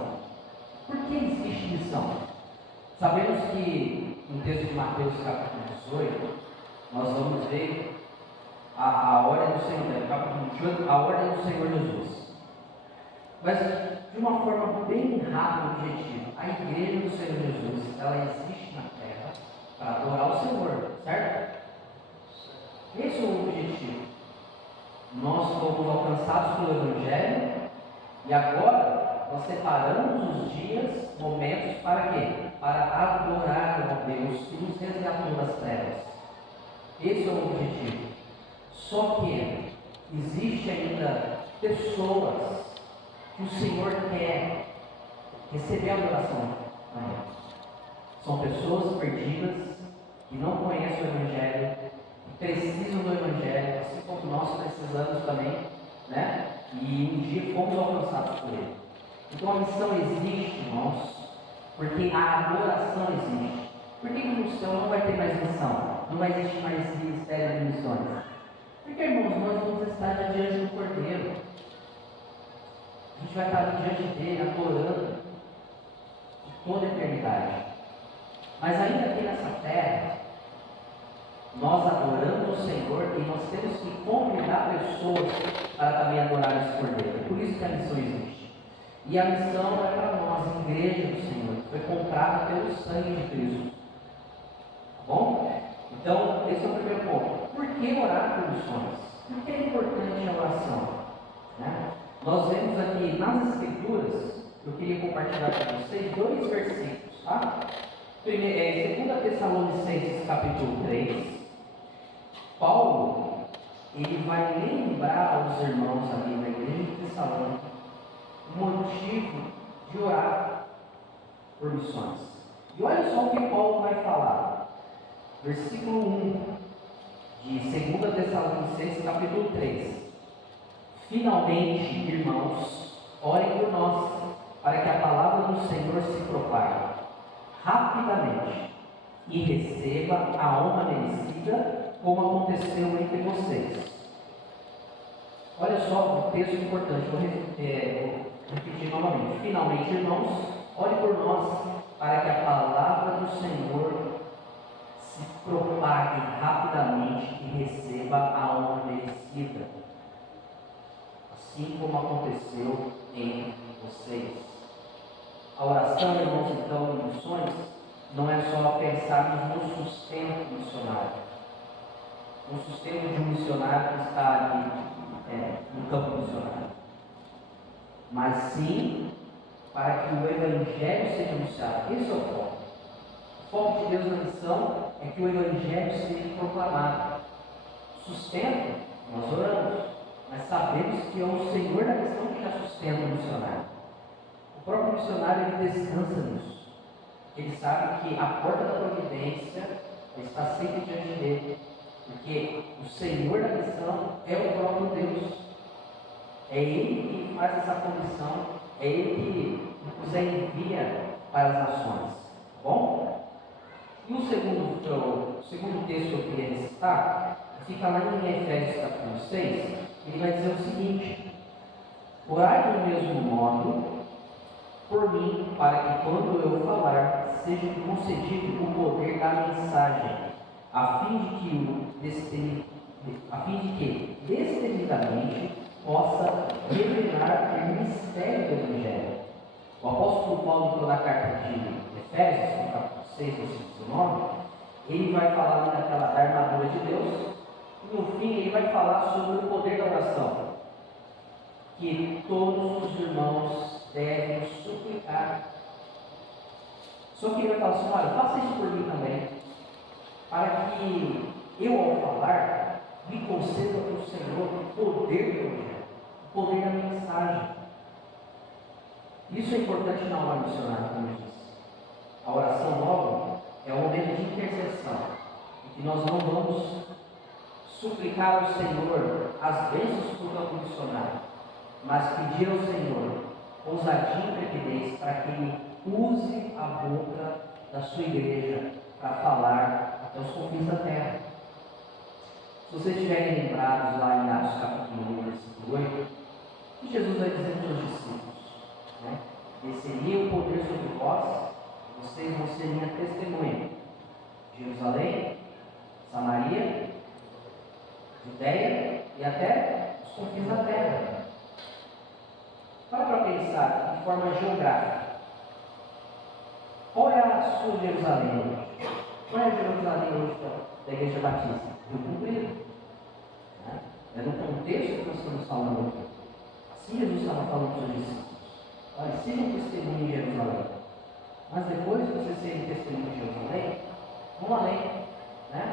Por que existe missão? Sabemos que no texto de Mateus capítulo 18, nós vamos ver a ordem do Senhor, capítulo 18, a ordem do Senhor Jesus. Mas de uma forma bem rápida e objetiva, a igreja do Senhor Jesus, ela existe na terra para adorar o Senhor, certo? Esse é o objetivo. Nós fomos alcançados pelo Evangelho e agora nós separamos os dias, momentos para quê? Para adorar a Deus que nos resgatou das trevas. Esse é o objetivo. Só que existe ainda pessoas que o Senhor quer receber a adoração. São pessoas perdidas que não conhecem o Evangelho, que precisam do Evangelho, assim como nós precisamos também, E um dia fomos alcançados por Ele. Então a missão existe, irmãos, porque a adoração existe. Por que no céu não vai ter mais missão? Não vai existir mais ministério de missões? Porque, irmãos, nós vamos estar diante do Cordeiro. A gente vai estar diante dele, adorando. toda a eternidade. Mas ainda aqui nessa terra, nós adoramos o Senhor e nós temos que convidar pessoas para também adorar esse Cordeiro. É por isso que a missão existe. E a missão é para nós, igreja do Senhor, que foi comprada pelo sangue de Cristo. Tá bom? Então, esse é o primeiro ponto. Por que orar por missões? Por que é importante a oração? Né? Nós vemos aqui nas Escrituras, eu queria compartilhar com vocês 2 versículos. Tá? Primeiro, 2 Tessalonicenses capítulo 3. Paulo, ele vai lembrar aos irmãos ali na igreja de Tessalônica o motivo de orar por missões. E olha só o que Paulo vai falar. Versículo 1 de 2 Tessalonicenses capítulo 3. Finalmente, irmãos, orem por nós, para que a palavra do Senhor se propague rapidamente e receba a honra merecida, como aconteceu entre vocês. Olha só um texto importante, vou repetir novamente. Finalmente, irmãos, ore por nós, para que a palavra do Senhor se propague rapidamente e receba a honra merecida, assim como aconteceu entre vocês. A oração, irmãos, então, em missões, não é só pensarmos no sustento missionário, no sustento de um missionário que está ali no campo missionário, mas sim para que o Evangelho seja anunciado. Esse é o foco. O foco de Deus na missão é que o Evangelho seja proclamado. Sustento, nós oramos, mas sabemos que é o Senhor da missão que já sustenta o missionário. O próprio missionário, ele descansa nisso. Ele sabe que a porta da providência está sempre diante dele, porque o Senhor da missão é o próprio Deus. É Ele que faz essa comissão, é Ele que nos envia para as nações. Bom? E o segundo texto que eu queria recitar, fica lá em Efésios capítulo 6, ele vai dizer o seguinte: orai do mesmo modo por mim, para que quando eu falar, seja concedido o poder da mensagem, a fim de que destemidamente possa revelar o mistério do Evangelho. O apóstolo Paulo, então, na carta de Efésios, no capítulo 6, versículo 19, ele vai falar daquela armadura de Deus, e no fim ele vai falar sobre o poder da oração, que todos os irmãos devem suplicar. Só que ele vai falar assim: olha, faça isso por mim também, para que eu, ao falar, me conceda para o Senhor o poder do Evangelho, o poder da mensagem. Isso é importante na hora missionária, como eu disse. A oração logo é um momento de intercessão, em que nós não vamos suplicar ao Senhor as bênçãos para o campo missionário, mas pedir ao Senhor ousadia e intrepidez para que Ele use a boca da sua igreja para falar até os confins da terra. Se vocês estiverem lembrados lá em Atos capítulo 1, versículo 8, que Jesus vai dizer para os discípulos, né? Desceria o poder sobre vós, vocês vão ser minha testemunha. Jerusalém, Samaria, Judeia e até os confins da terra. Para pensar de forma geográfica. Qual é a sua Jerusalém hoje? Qual é a Jerusalém hoje da Igreja Batista? Rio Comprido. Né? É no contexto que nós estamos falando aqui. Assim Jesus estava falando para os discípulos: olha, sejam testemunhas em Jerusalém. Mas depois de vocês serem testemunhas em Jerusalém, vão além. Né?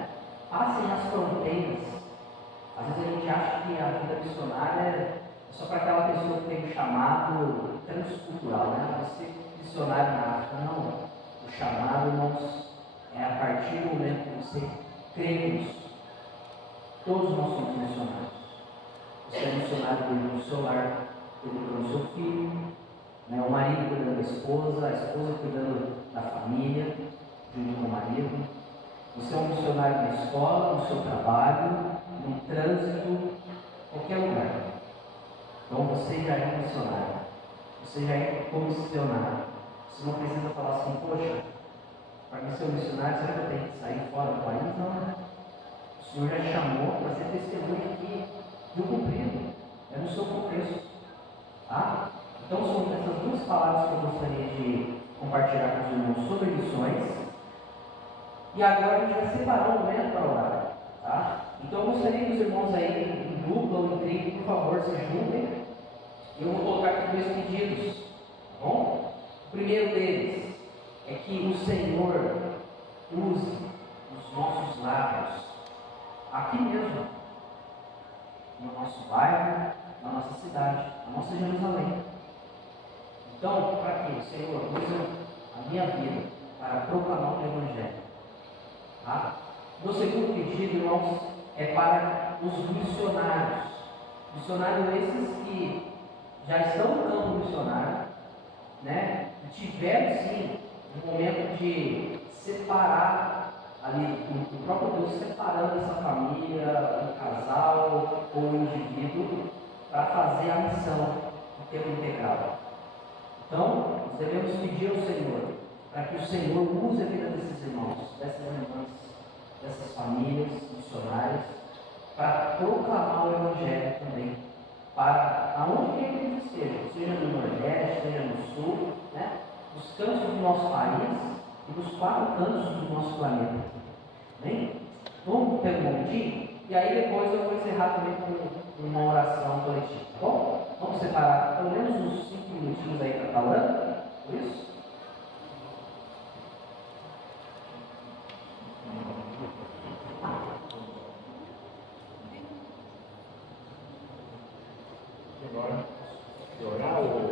Passem as fronteiras. Às vezes a gente acha que a vida missionária é só para aquela pessoa que tem um chamado transcultural, né? Você missionário na África. Não. O chamado, irmãos, é a partir do momento que você crê nisso. Todos nós somos missionários. Você é missionário cuidando do seu lar, cuidando do seu filho, né? O marido cuidando da esposa, a esposa cuidando da família, junto com o marido. Você é um missionário na escola, no seu trabalho, no trânsito, qualquer lugar. Então você já é missionário, você já é comissionário, Você não precisa falar assim, poxa, para mim ser um missionário, será que eu tenho que sair fora do país? Não, né? O Senhor já chamou para ser testemunha aqui do cumprido, é no seu contexto. Tá? Então são essas duas palavras que eu gostaria de compartilhar com os irmãos sobre missões. E agora a gente vai separar um momento para orar. Tá? Então eu gostaria que os irmãos aí, em dupla ou em trio, por favor, se juntem. Eu vou colocar aqui 2 pedidos. Tá bom? O primeiro deles é que o Senhor use os nossos lábios, aqui mesmo, no nosso bairro, na nossa cidade, na nossa Jerusalém. Então, para que o Senhor use a minha vida para proclamar o Evangelho. Tá? Meu segundo pedido, irmãos, é para os missionários. Missionários esses que já estão no campo missionário, né? E tiveram sim um momento de separar ali, o próprio Deus separando essa família, um casal ou um indivíduo para fazer a missão em tempo integral. Então, nós devemos pedir ao Senhor para que o Senhor use a vida desses irmãos, dessas irmãs, dessas famílias missionárias, para proclamar o Evangelho também, para aonde quer que eles estejam, seja no Nordeste, seja no Sul, né? Nos cantos do nosso país e nos 4 cantos do nosso planeta. Bem? Vamos ter um momentinho? E aí depois eu vou encerrar também com uma oração coletiva, tá bom? Vamos separar pelo menos uns 5 minutinhos aí para estar orando, por isso? Agora, orar ou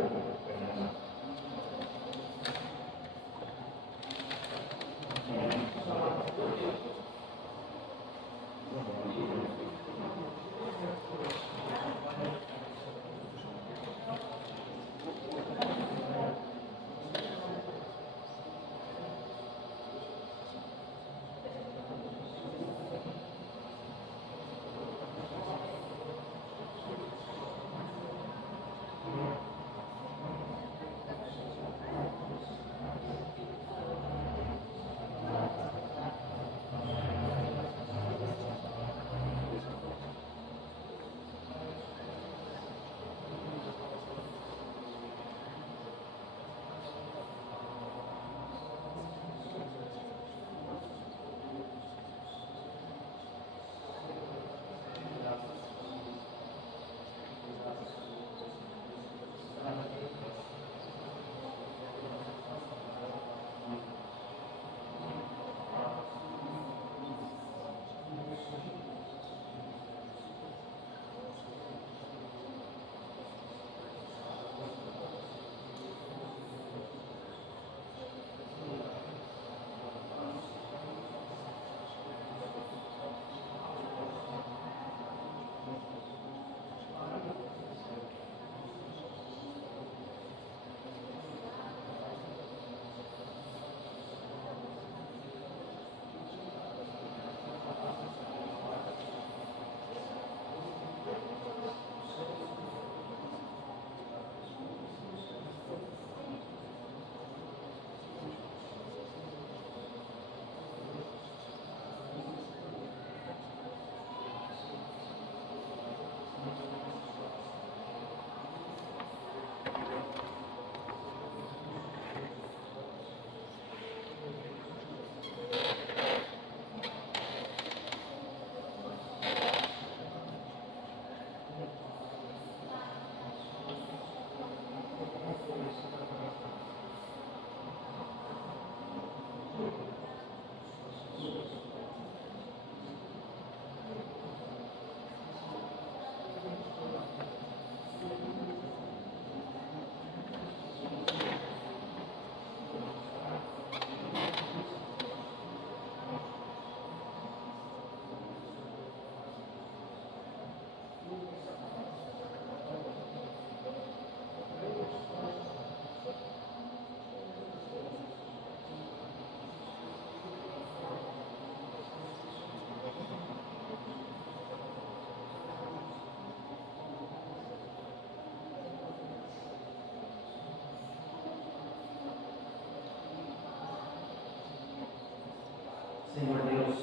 Senhor Deus,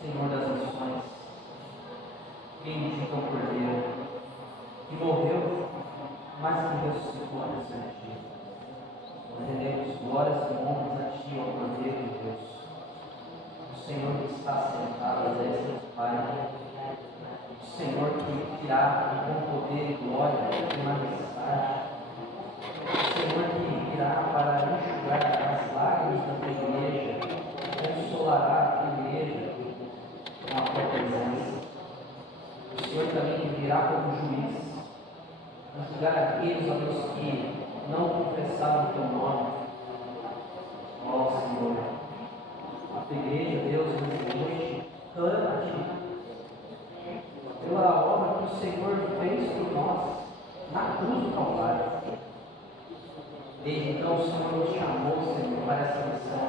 Senhor das nações, bendito é o Cordeiro, que morreu, mas que ressuscitou a terceiro dia. Nós rendemos glórias e honras a Ti, ó Cordeiro de Deus, o Senhor que está sentado às destra do Pai, o Senhor que virá com poder e glória e majestade, o Senhor que virá para enxugar as lágrimas da tua igreja, consolará a tua igreja com a tua presença. O Senhor também virá como juiz, a julgar aqueles, ó Deus, que não confessaram o teu nome. Ó Senhor, a tua igreja, Deus, nessa noite, clama a Ti pela obra que o Senhor fez por nós na cruz do Calvário. Desde então o Senhor nos chamou, Senhor, para essa missão,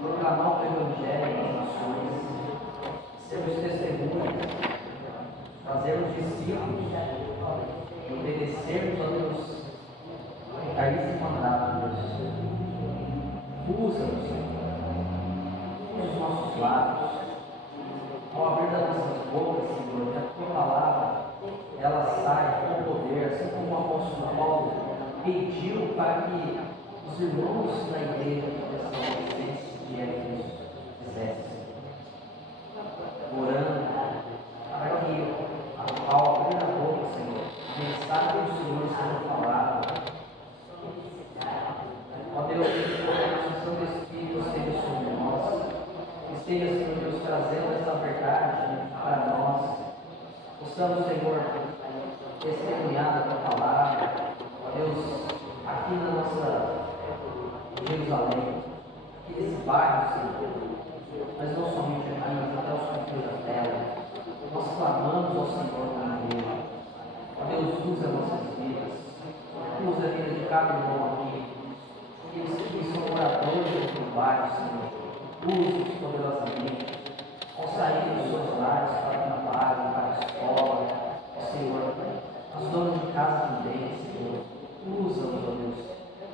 proclamar o Evangelho às nações, sermos testemunhas, fazermos discípulos, obedecermos a Deus, a esse mandato, Deus. Usa-nos, Senhor, os nossos lábios, ao abrir das nossas bocas, Senhor, que a tua palavra ela sai com poder, assim como o apóstolo Paulo pediu para que os irmãos da igreja de Éfeso fizessem, orando para que ao abrir a boca, Senhor, a mensagem do Senhor seja falada. Ó Deus, que a Santo Espírito esteja sobre nós, esteja, Senhor Deus, trazendo essa verdade para nós. Possamos, Senhor, testemunhar da tua palavra, ó Deus, aqui na nossa Jerusalém, aqui nesse bairro, Senhor, mas não somente aqui, mas até os confins da terra. Nós clamamos ao Senhor na igreja. Ó Deus, usa nossas vidas, usa a vida de cada irmão aqui, que são moradores do bairro, Senhor. Use-os poderosamente, ao sair dos seus lares para o trabalho, para a escola, ó Senhor, os donos de casa também, Senhor. Usa-os, ó Deus,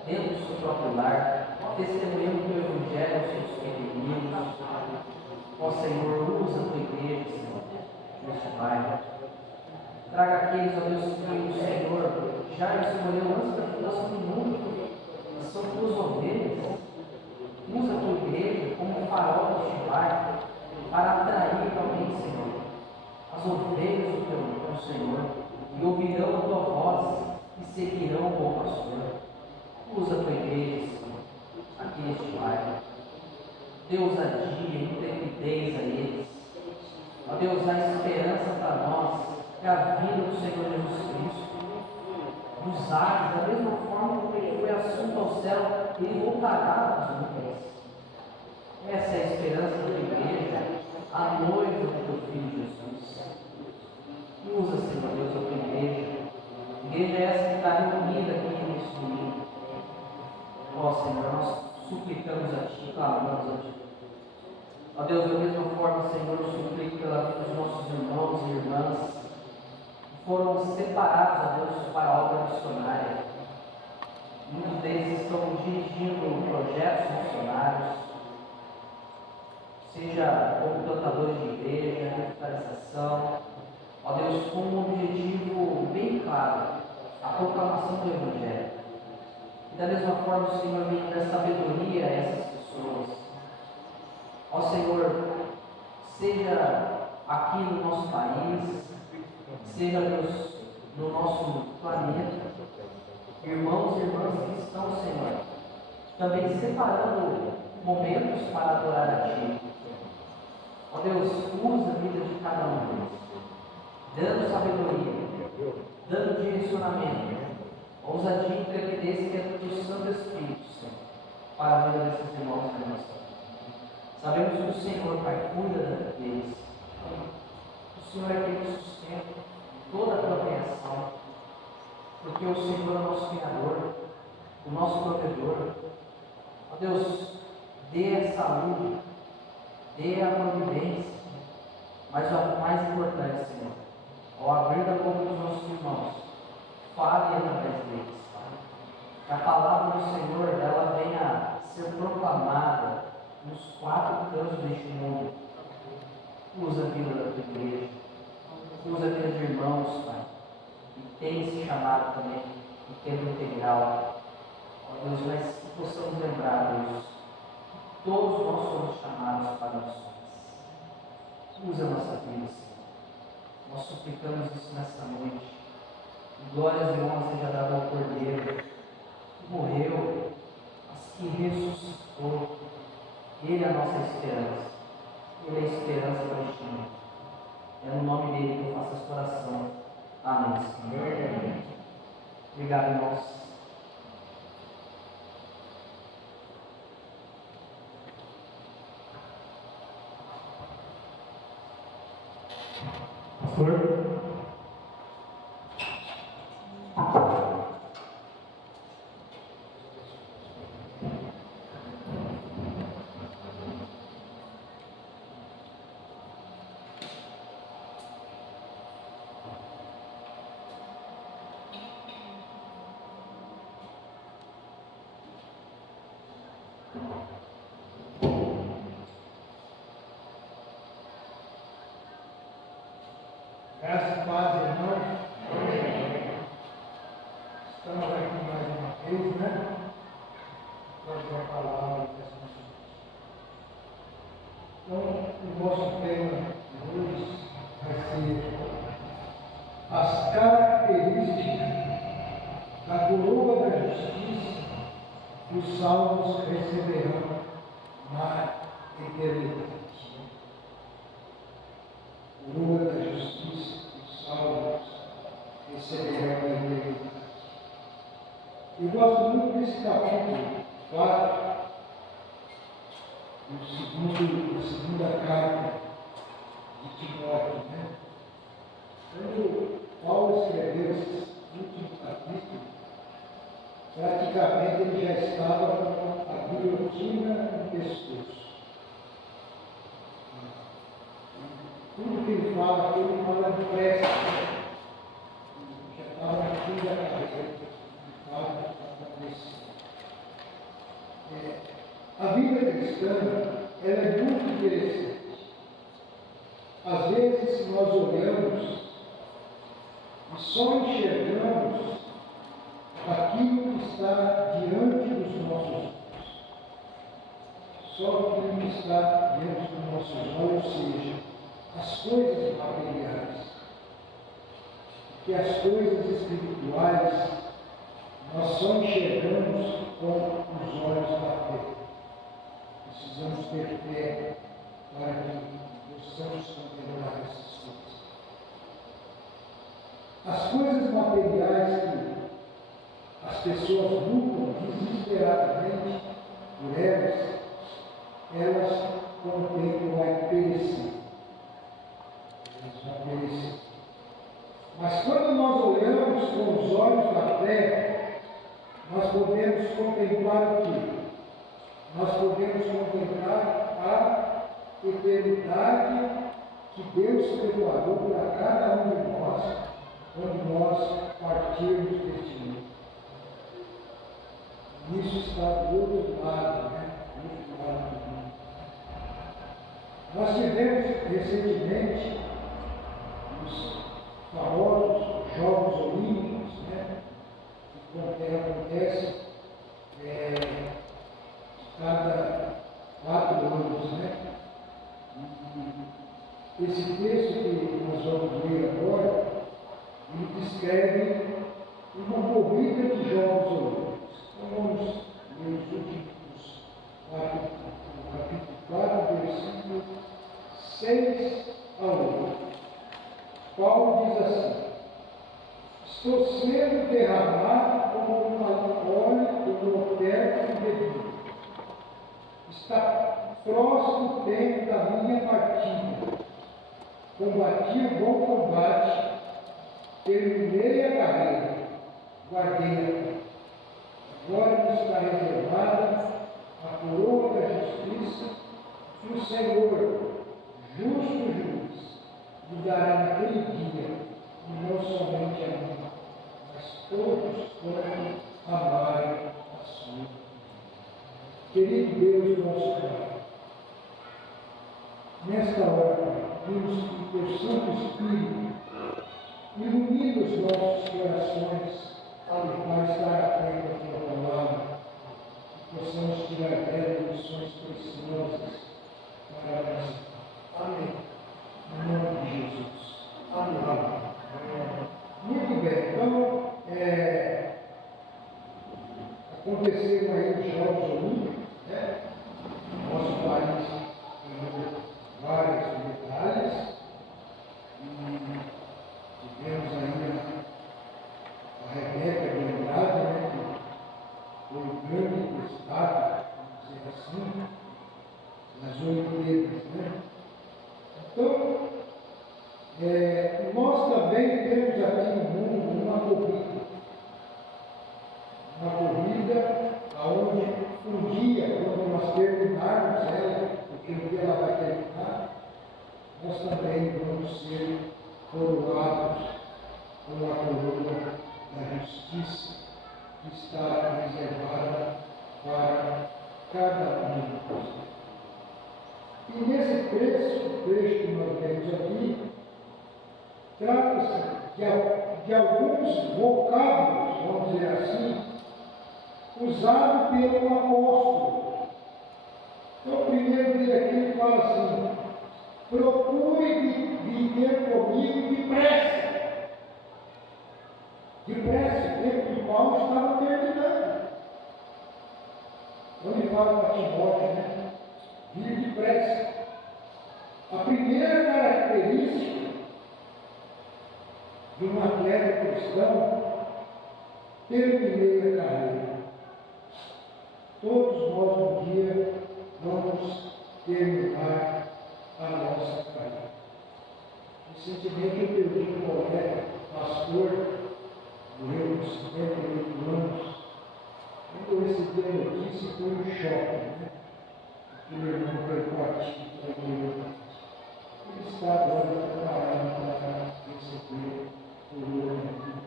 dentro do seu próprio lar, testemunhando o teu Evangelho aos seus pequeninos. Ó Senhor, usa a tua igreja, Senhor, neste bairro. Traga aqueles, ó Deus, que o Senhor já escolheu antes da fundação do mundo, que são tuas ovelhas. Usa a tua igreja como um farol deste bairro para atrair alguém, Senhor, as ovelhas do Senhor, e ouvirão a tua voz e seguirão o bom pastor. Usa a tua igreja, Senhor, aqui neste bairro. Dê ousadia, intrepidez a eles. Ó Deus, dá esperança para nós, que a vinda do Senhor Jesus Cristo nos ares, da mesma forma como ele foi assunto ao céu, ele voltará às nuvens. Essa é a esperança da igreja, a noiva do teu Filho Jesus. Usa, Senhor Deus, a tua igreja. A igreja é essa que está reunida aqui neste domingo. Ó Senhor, nós suplicamos a Ti, clamamos a Ti. Ó Deus, da mesma forma, Senhor, eu suplico pela vida dos nossos irmãos e irmãs que foram separados, ó Deus, para a obra missionária. Muitos deles estão dirigindo projetos missionários, seja como plantadores de igreja, revitalização, ó Deus, com um objetivo bem claro, a proclamação do Evangelho. E da mesma forma, o Senhor vem dar sabedoria a essas pessoas. Ó Senhor, seja aqui no nosso país, seja, Deus, no nosso planeta, irmãos e irmãs que estão, Senhor, também separando momentos para adorar a Ti. Ó Deus, usa a vida de cada um deles, dando sabedoria, dando direcionamento, ousadia e intrepidez que é do Santo Espírito, Senhor, para a vida desses irmãos e irmãs. Sabemos que o Senhor, Pai, cuida deles. O Senhor é quem sustenta toda a tua criação, porque o Senhor é o nosso Criador, o nosso provedor. Ó Deus, dê a saúde, dê a providência, mas o mais importante, Senhor, ao abrir da boca dos nossos irmãos, fale através deles, Pai. Que a palavra do Senhor, ela venha ser proclamada nos 4 cantos deste mundo. Usa a vida da tua igreja, usa a vida de irmãos, Pai, e tem esse chamado também, o tempo integral. Ó Deus, mas que possamos lembrar, Deus, que todos nós somos chamados para missões. Usa a nossa vida, Senhor. Nós suplicamos isso nesta noite. E glórias e honras seja dada ao Cordeiro, que morreu, mas que ressuscitou. Ele é a nossa esperança. Ele é a esperança para este mundo. É no nome dele que eu faço essa oração. Amém, Senhor. Obrigado, irmãos. Pastor? Graças e paz, irmãos. Estamos aqui mais uma vez, né? Para a palavra dessa noite. Então, o nosso tema de hoje vai ser as características da coroa da justiça que os salvos receberão na eternidade. Coroa da justiça que os salvos receberão na eternidade. Eu gosto muito desse capítulo 4, da segunda carta de Timóteo, né? Quando Paulo escreveu esses últimos capítulos, praticamente ele já estava com a guilhotina no pescoço. Tudo que ele fala depressa. Já estava na fim da carreira. A vida cristã ela é muito interessante. Às vezes nós olhamos e só enxergamos aquilo que está diante dos nossos olhos. Só aquilo que está diante dos nossos olhos, ou seja, as coisas materiais. Porque as coisas espirituais nós só enxergamos com os olhos da fé. Precisamos ter fé para que possamos contemplar essas coisas. As coisas materiais que as pessoas lutam desesperadamente por elas com o tempo vai perecer. Elas vão perecer. Mas quando nós olhamos com os olhos da fé, nós podemos contemplar o quê? Nós podemos contemplar a eternidade que Deus preparou para cada um de nós quando nós partirmos deste mundo. Isso está do outro lado, né? Do outro lado do mundo. Nós tivemos recentemente os famosos Jogos Olímpicos, né? Que acontece cada 4 anos, né? E esse texto que nós vamos ler agora, ele descreve uma corrida de Jogos Olímpicos. Então vamos ler os últimos capítulo 4, versículo 6 a 8. Paulo diz assim: estou sendo derramado como óleo do oferta e bebida. Está próximo o tempo da minha partida. Combati o bom combate, terminei a carreira, guardei a fé. Agora me está reservada a coroa da justiça que o Senhor, justo juiz, me dará naquele dia, e não somente a mim, mas todos quanto amarem a sua. Querido Deus, nosso Pai, nesta hora, Pai, pedimos que o Teu Santo Espírito ilumine os nossos corações para estar atento à Tua palavra, que possamos tirar dela lições preciosas para nós. Amém. Em nome de Jesus. Amém. Muito bem, então, aconteceram aí os Jogos Olímpicos, né? Nosso país ganhou várias medalhas e tivemos aí a Rebeca de Andrade, né? Que foi o grande destaque, vamos dizer assim, nas Olimpíadas, né? Então, nós também temos aqui no mundo uma corrida onde um dia, quando nós terminarmos ela, porque um dia ela vai terminar, nós também vamos ser coroados com a coroa da justiça que está reservada para cada um de nós. E nesse trecho que nós vemos aqui, trata-se de alguns vocábulos, vamos dizer assim, usados pelo apóstolo. Então, o primeiro dele aqui ele fala assim: procure viver comigo depressa. Depressa, o tempo de Paulo estava terminando. Então ele fala para Timóteo, né? Vive depressa. A primeira característica de um atleta cristão, terminei a carreira. Todos nós um dia vamos terminar a nossa carreira. Recentemente eu perdi um colega, pastor, morreu com 58 anos. Quando eu recebi a notícia, foi um choque, né? Porque meu irmão foi partido para ele. Ele está agora preparado para receber o coroa da vida.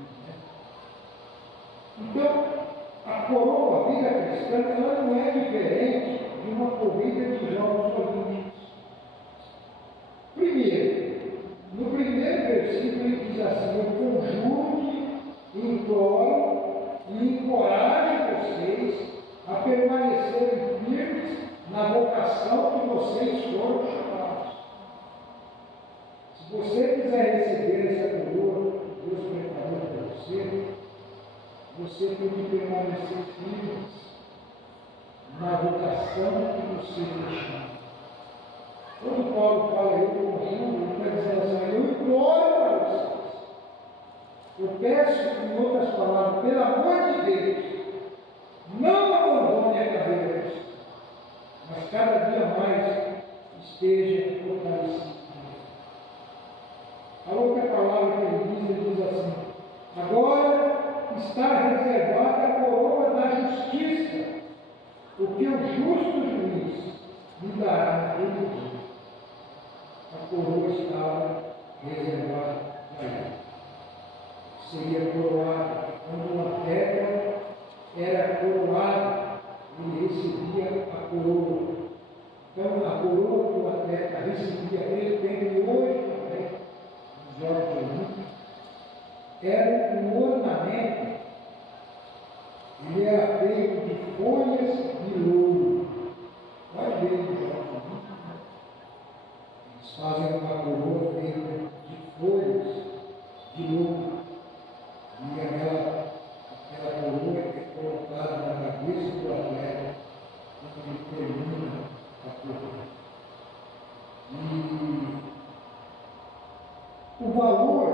Então, a coroa, a vida cristã, ela não é diferente de uma corrida de Jogos Olímpicos. Primeiro, no primeiro versículo ele diz assim: eu conjuro, imploro e encorajo vocês a permanecerem firmes na vocação que vocês foram chamados. Se você quiser receber essa coroa que Deus preparou para você tem que permanecer firme na vocação que você foi chamado. Quando Paulo fala eu conjuro, ele está dizendo assim: eu imploro para vocês. Eu peço, em outras palavras, pelo amor de Deus, não abandone a carreira cristã, mas cada dia mais esteja fortalecido. A outra palavra que ele diz assim: agora está reservada a coroa da justiça, o que o justo juiz me dará naquele dia. A coroa estava reservada a ele. Seria coroada. Quando um atleta era coroado, ele recebia a coroa. Então, a coroa que o atleta recebia, ele tem hoje também, nos Jogos Olímpicos, era um ornamento. Ele era feito de folhas de louro. Vai ver nos Jogos Olímpicos, né? Eles fazem uma coroa feita de folhas de louro. E aquela coroa é colocada na cabeça do atleta quando ele termina a corrida. E o valor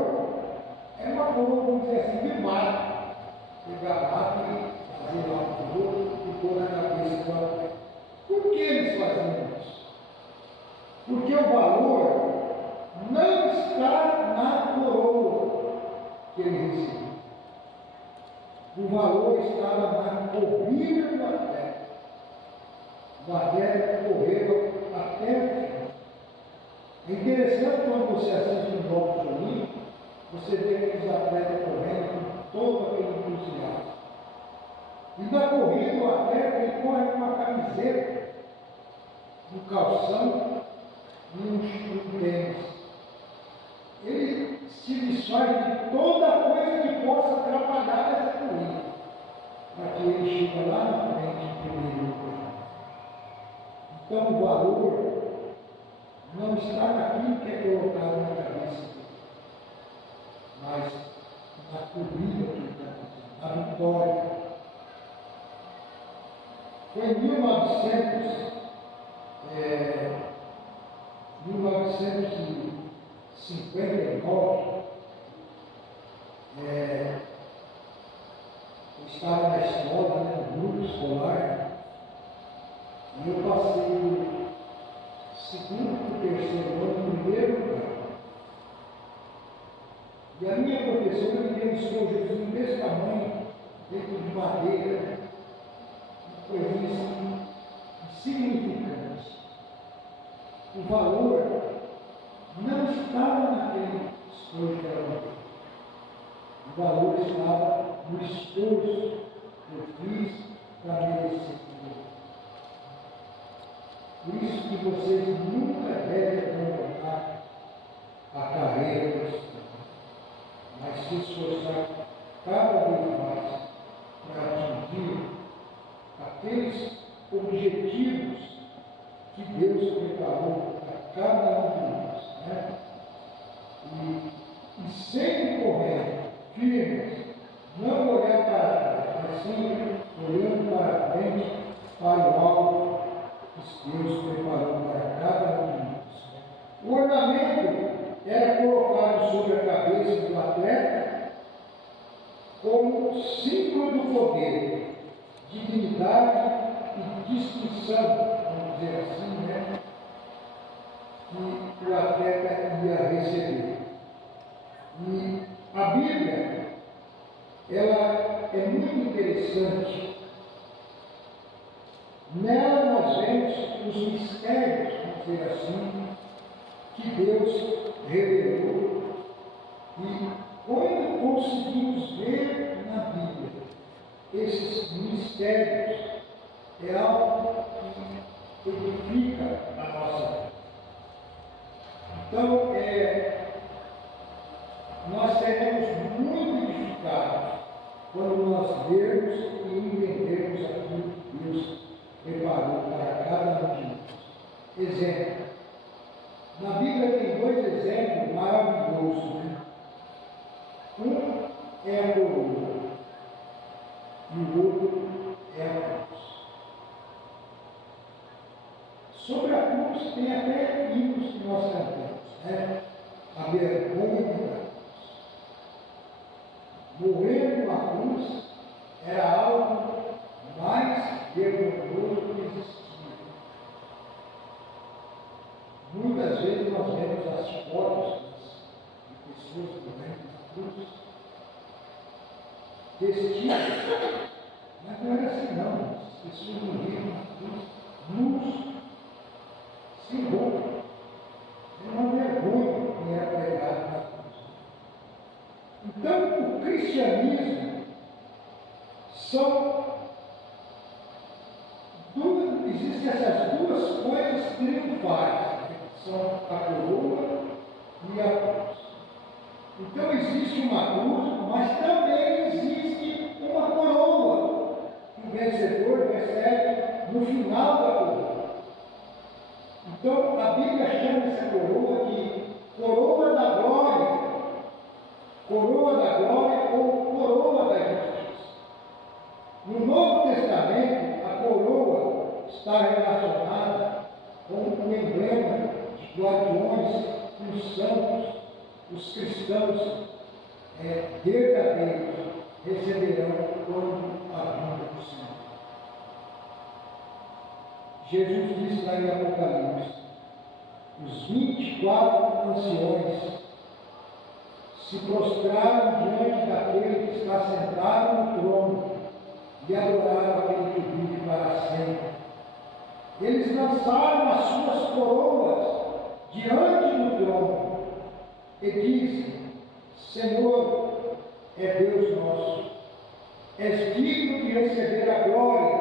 é uma coroa, vamos dizer assim, de mato. Pegar mato e fazer lá uma coroa e pôr na cabeça do atleta. Por que eles faziam isso? Porque o valor não está na coroa que ele recebeu. O valor estava na corrida do atleta. O atleta correu até o fim. É interessante quando você assiste os Jogos Olímpicos, você vê aqueles atletas correndo com todo aquele entusiasmo. E na corrida, o atleta ele corre com uma camiseta, um calção, um tênis. Ele se desfaz de toda coisa que possa atrapalhar essa corrida, para que ele chegue lá na frente em primeiro lugar. Então o valor não está naquilo que é colocado na cabeça dele, mas na corrida que ele está fazendo, na vitória. Foi em 1959, eu estava na escola, no grupo escolar, e eu passei o segundo para o terceiro ano, no primeiro lugar. E a minha professora me deu um estojinho desse tamanho, feito de madeira, coisinha assim, insignificante. O valor não estava naquele estojo que era madeira. O valor estava no esforço que eu fiz para merecer tudo. Por isso que vocês nunca devem abandonar a carreira cristã, mas se esforçar cada vez mais para atingir aqueles objetivos que Deus preparou para cada um de nós, né? E sempre correndo, firmes, não olhar para trás, mas sempre olhando para frente, para o alto que Deus preparou para cada um de nós. O ornamento era colocado sobre a cabeça do atleta como símbolo do poder, dignidade e distinção, vamos dizer assim, né? Que o atleta ia receber. E a Bíblia, ela é muito interessante. Nela nós vemos os mistérios, vamos dizer assim, que Deus revelou. E quando conseguimos ver na Bíblia esses mistérios, é algo que edifica a nossa vida. Então, nós seremos muito edificados quando nós vermos e entendermos aquilo que Deus preparou para cada um de nós. Exemplo. Na Bíblia tem dois exemplos maravilhosos, né? Um é a coroa e o outro é a cruz. Sobre a cruz tem até hinos que nós cantamos, né? A vergonha da cruz. Morrer numa cruz era algo mais vergonhoso que existia. Muitas vezes nós vemos as fotos de pessoas morrendo na cruz, vestidas, mas não era assim não. As pessoas morriam na cruz, nus, sem roupa. Era uma vergonha que era pregado na cruz. Então, o cristianismo existem essas duas coisas triunfais, né? São a coroa e a cruz. Então existe uma cruz, mas também existe uma coroa que o vencedor recebe no final da coroa. Então a Bíblia chama essa coroa de coroa da glória ou coroa da justiça. No Novo Testamento, a coroa está relacionada com o emblema de guardiões que os santos, os cristãos verdadeiros receberão quando a vinda do Senhor. Jesus disse lá em Apocalipse: os 24 anciões se prostraram diante daquele que está sentado no trono e adoraram aquele que vive para sempre. Eles lançaram as suas coroas diante do trono e dizem: Senhor, é Deus nosso, és digno de receber a glória,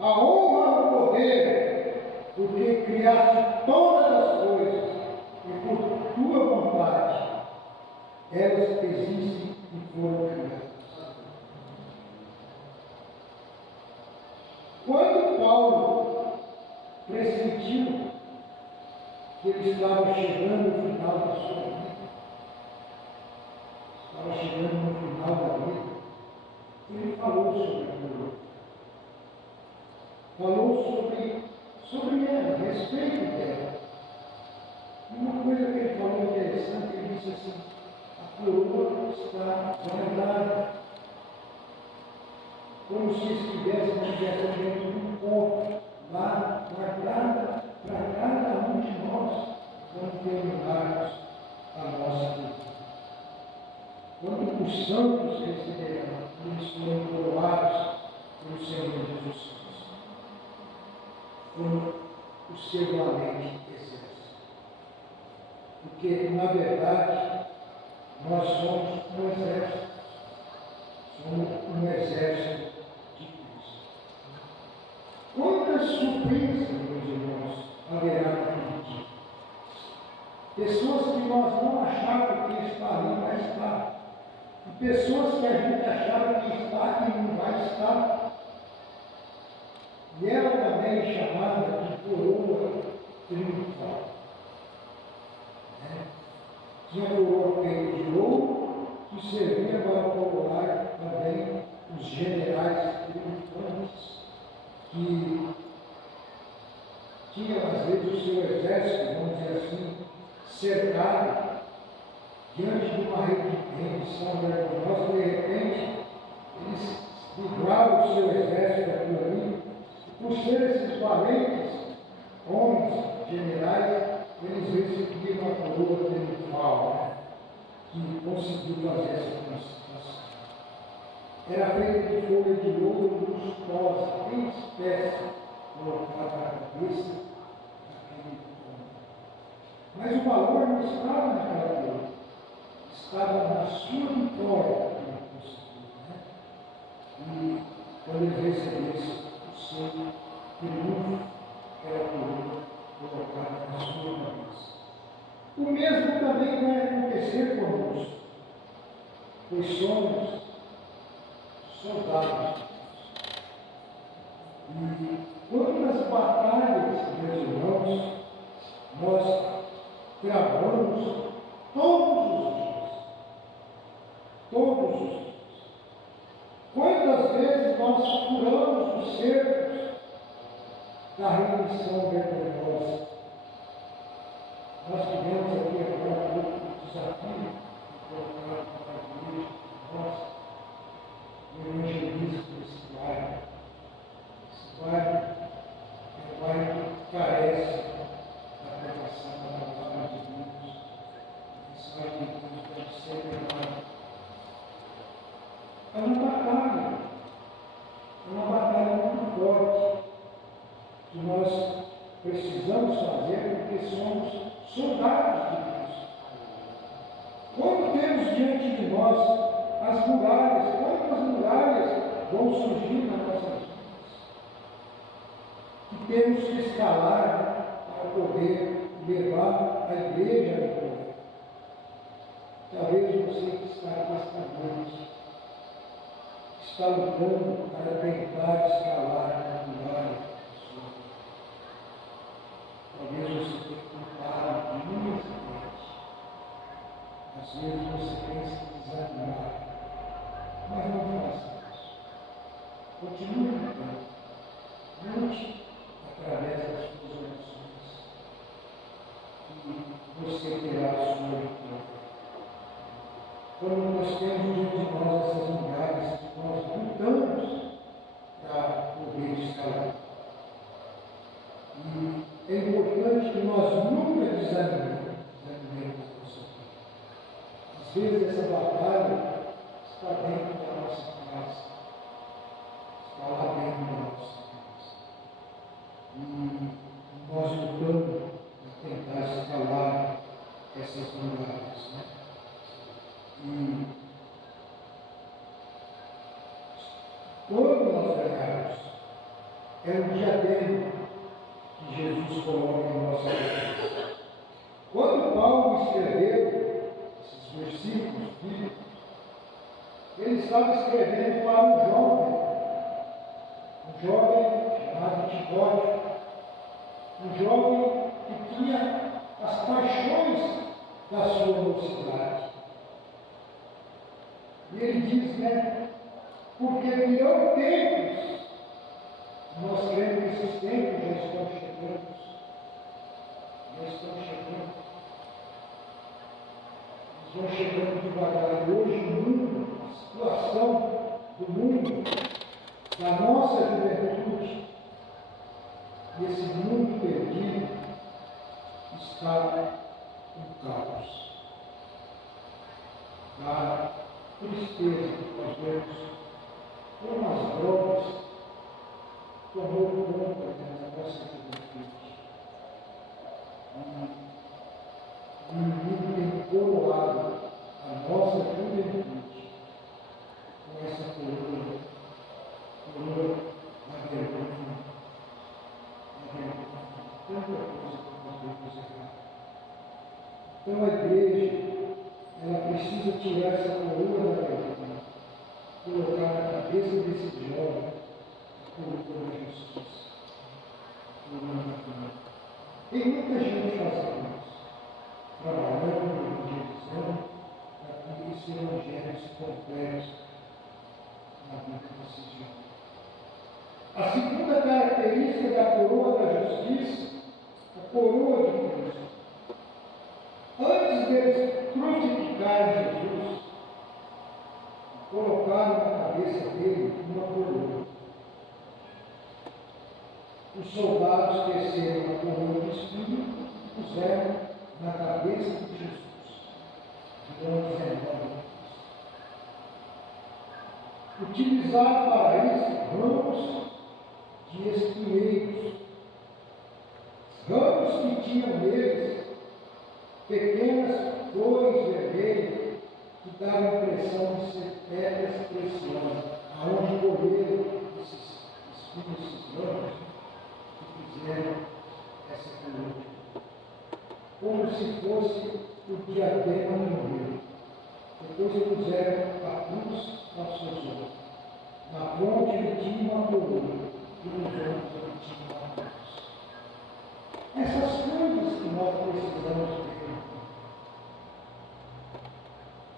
a honra e o poder, porque criaste todas as coisas, Quando Paulo pressentiu que ele estava chegando no final da sua vida, estava chegando no final da vida, ele falou sobre a coroa. Falou sobre ela, a respeito dela. E uma coisa que ele falou interessante, ele disse assim, a coroa está guardada, como se estivesse dentro de um cofre, lá guardada para cada um de nós, quando terminarmos a nossa vida. Quando os santos receberão, eles foram coroados pelo Senhor Jesus Cristo, como o seu valente exército. Porque, na verdade, nós somos um exército. Somos um exército de Cristo. Quantas surpresas, meus irmãos, haverá naquele dia? Pessoas que nós não achávamos que estariam, mas está. E pessoas que a gente achava que está e não vai estar. E ela também é chamada de coroa triunfal. Tinha coroa feita de ouro, que servia para coroar também os generais triunfantes, que tinham às vezes o seu exército, vamos dizer assim, cercado diante de uma rendição vergonhosa. De repente, eles livraram o seu exército daquilo ali, e por ser esses valentes homens, generais, eles recebiam a coroa triunfal, que conseguiu fazer essa constituição. Era feita de folha de ouro lustosa, bem espessa, colocada na cabeça daquele homem. Mas o valor não estava naquela coroa, estava na sua vitória que ele conseguiu. E quando ele recebesse o seu triunfo, era a coroa colocada na sua cabeça. O mesmo também vai acontecer conosco, pois somos soldados. E quantas batalhas, meus irmãos, nós travamos todos os dias. Todos os dias. Quantas vezes nós furamos os cercos da remissão vergonhosa? Nós tivemos aqui agora um desafio de colocar na igreja de nós o evangelismo desse bairro. Esse bairro é um bairro que carece da pregação da palavra de Deus. Esse bairro de Deus deve ser levado. É uma batalha muito forte que nós precisamos fazer porque somos soldados de Deus. Quando temos diante de nós as muralhas, quantas muralhas vão surgir nas nossas vidas? Que temos que escalar para poder levar a igreja a vitória. Talvez você que está aqui esta noite está lutando para tentar escalar a muralha da sua vida. Talvez você tenha lutado muitas vezes. Às vezes você pensa em desanimar, mas não faça isso. Continue lutando. Lute através das suas orações e você terá a sua vitória. Quando nós temos diante de nós essas muralhas que nós lutamos para poder escalar. E é importante que nós nunca desanimemos a nossa vida. Às vezes essa batalha está dentro da nossa casa, está lá dentro da nossa casa. E nós lutamos para tentar escalar essas muralhas, né? E quando nós ganharmos, é um diadema que Jesus coloca em nossa cabeça. Quando Paulo escreveu esses versículos bíblicos, ele estava escrevendo para um jovem Timóteo, um jovem que tinha as paixões da sua mocidade. E ele diz, né? Porque virão tempos, nós cremos que esses tempos já estão chegando. Eles vão chegando devagar. E hoje o mundo, a situação do mundo, da nossa juventude, esse mundo perdido, está em caos. A tristeza que nós vemos, como as drogas, tomou conta da nossa juventude. O inimigo tem coroado a nossa juventude com essa coroa da vergonha, tanta coisa que nós vemos errar. Então a igreja, ela precisa tirar essa coroa da vergonha, colocar na cabeça desse jovem a coroa da justiça, a coroa da paz. Tem muita gente fazendo isso, trabalhando, evangelizando, para que esse evangelho se complete na vida desses jovens. A segunda característica da coroa da justiça, a coroa de Cristo. Antes deles crucificarem Jesus, colocaram na cabeça dele uma coroa. Os soldados teceram a coroa de espinho e puseram na cabeça de Jesus. João 19. Utilizaram para isso ramos de espinheiros, ramos que tinham neles pequenas flores vermelhas que davam a impressão de ser pedras preciosas, aonde colheram esses espinhos, esses ramos, que fizeram essa coroa, como se fosse o diadema no meio. Depois puseram a cruz aos seus olhos. Na fronte ele tinha uma coroa, e nos ombros ele tinha uma cruz. Essas coisas que nós precisamos ver.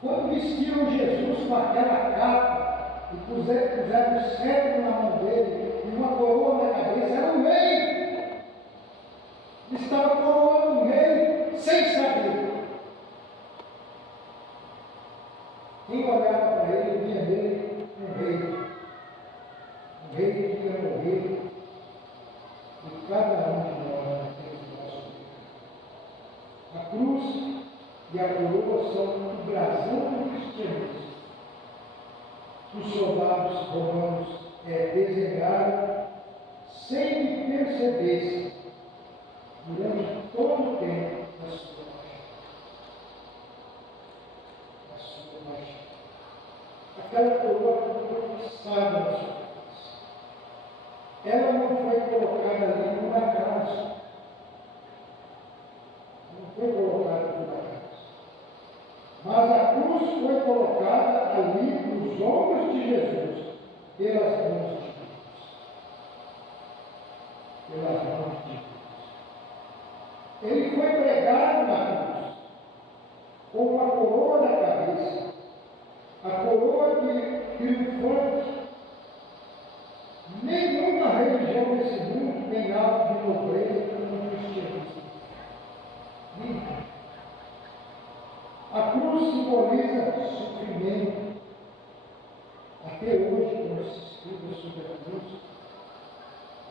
Quando vestiram Jesus com aquela capa e puseram o cetro na mão dele e uma coroa na cabeça, era um rei. Ele estava coroando um rei sem saber. Quem olhava para ele, via nele um rei. Um rei que ia morrer de cada um de nós naquele nosso dia. A cruz e a coroa são o brasão do cristianismo. Os soldados romanos desenharam sem que percebessem durante todo o tempo da sua paixão. Aquela coroa foi fixada na sua cabeça. Ela não foi colocada ali por acaso. Não foi colocada por acaso. Mas a cruz foi colocada ali nos ombros de Jesus, pelas mãos de Deus. Pelas mãos de Deus. Ele foi pregado na cruz, com uma coroa na cabeça, a coroa de triunfante. Nenhuma religião desse mundo tem algo de nobreza como o cristianismo. Nenhuma. A cruz simboliza sofrimento. Até hoje, quando se estuda sobre a cruz,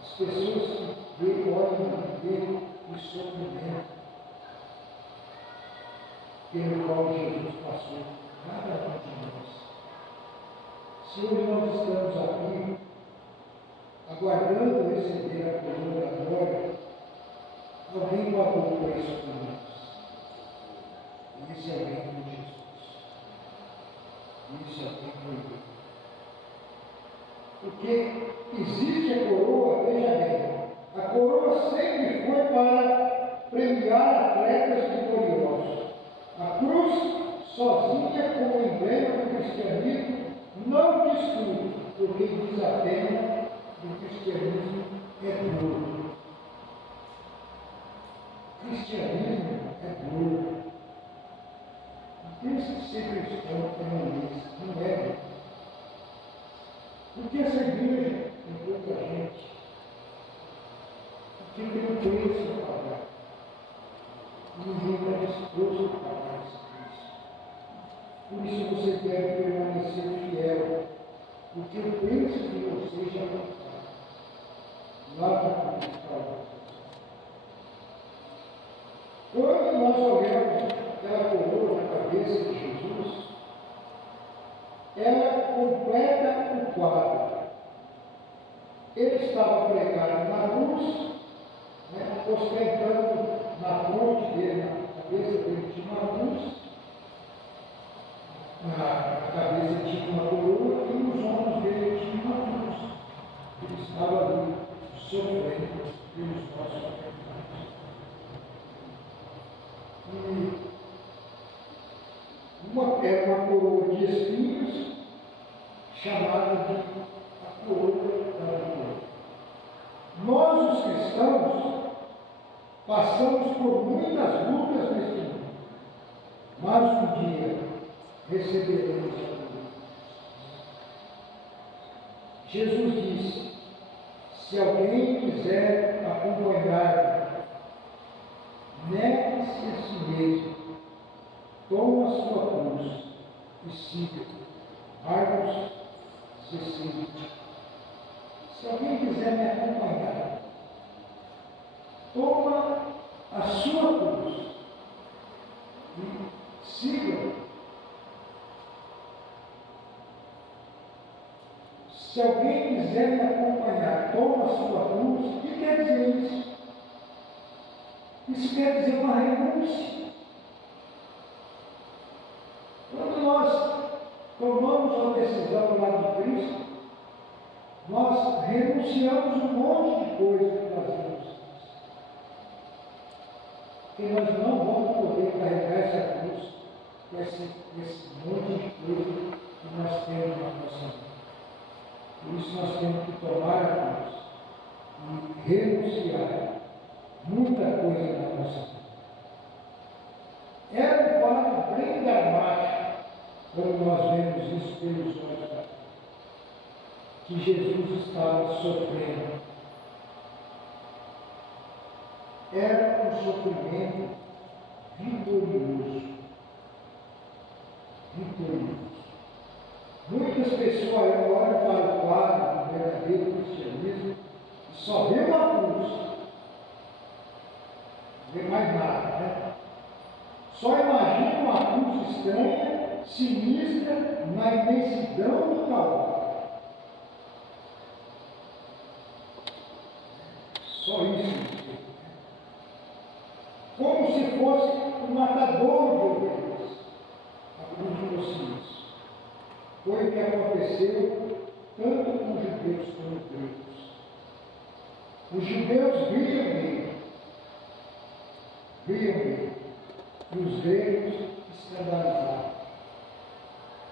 as pessoas que olham na vida o sofrimento pelo qual Jesus passou, cada um de nós. Se hoje nós estamos aqui, aguardando receber a coroa da glória, alguém pagou o preço por nós. E esse alguém foi Jesus. E esse alguém foi eu. Porque existe a coroa, veja bem, a coroa sempre foi para premiar atletas vitoriosos. A cruz, sozinha como emblema do cristianismo, não diz tudo, porque diz apenas que o cristianismo é puro. trouxe para nós Cristo. Por isso você deve permanecer fiel, porque o preço de você já foi pago. Lá na cruz Calvário. Quando nós olhamos aquela coroa na cabeça de Jesus, ela completa o quadro. Ele estava pregado na cruz, ostentando na fronte dele, na cabeça dele tinha uma cruz, na cabeça tinha uma coroa e nos ombros dele tinha uma cruz. Ele estava ali sofrendo pelos nossos pecados. E era uma coroa de espinhos, chamada de a coroa da vitória. Nós, os cristãos, passamos por muitas lutas neste mundo, mas um dia receberemos a coroa. Jesus disse: se alguém quiser acompanhar-me, negue-se a si mesmo, toma a sua cruz e siga. Marcos 16. Se alguém quiser me acompanhar, toma a sua cruz e siga. Se alguém quiser me acompanhar, toma a sua cruz. O que quer dizer isso? Isso quer dizer uma renúncia. Quando nós tomamos uma decisão do lado de Cristo, nós renunciamos um monte de coisa que fazemos. Porque nós não vamos poder carregar essa cruz, esse monte de coisa que nós temos na nossa vida. Por isso nós temos que tomar a cruz e renunciar muita coisa na nossa vida. Era um quadro bem dramático quando nós vemos isso pelos olhos da fé, que Jesus estava sofrendo. Era um sofrimento vitorioso. Vitorioso. Muitas pessoas olham para o quadro do verdadeiro cristianismo e só vê uma cruz. Não vê mais nada, né? Só imagina uma cruz estranha, sinistra, na imensidão do Calvário. Só isso. Como se fosse um matador de ovelhas. A cruz de Messias. Foi o que aconteceu tanto com os judeus como os gregos. Os judeus viam ele. E os gregos escandalizados.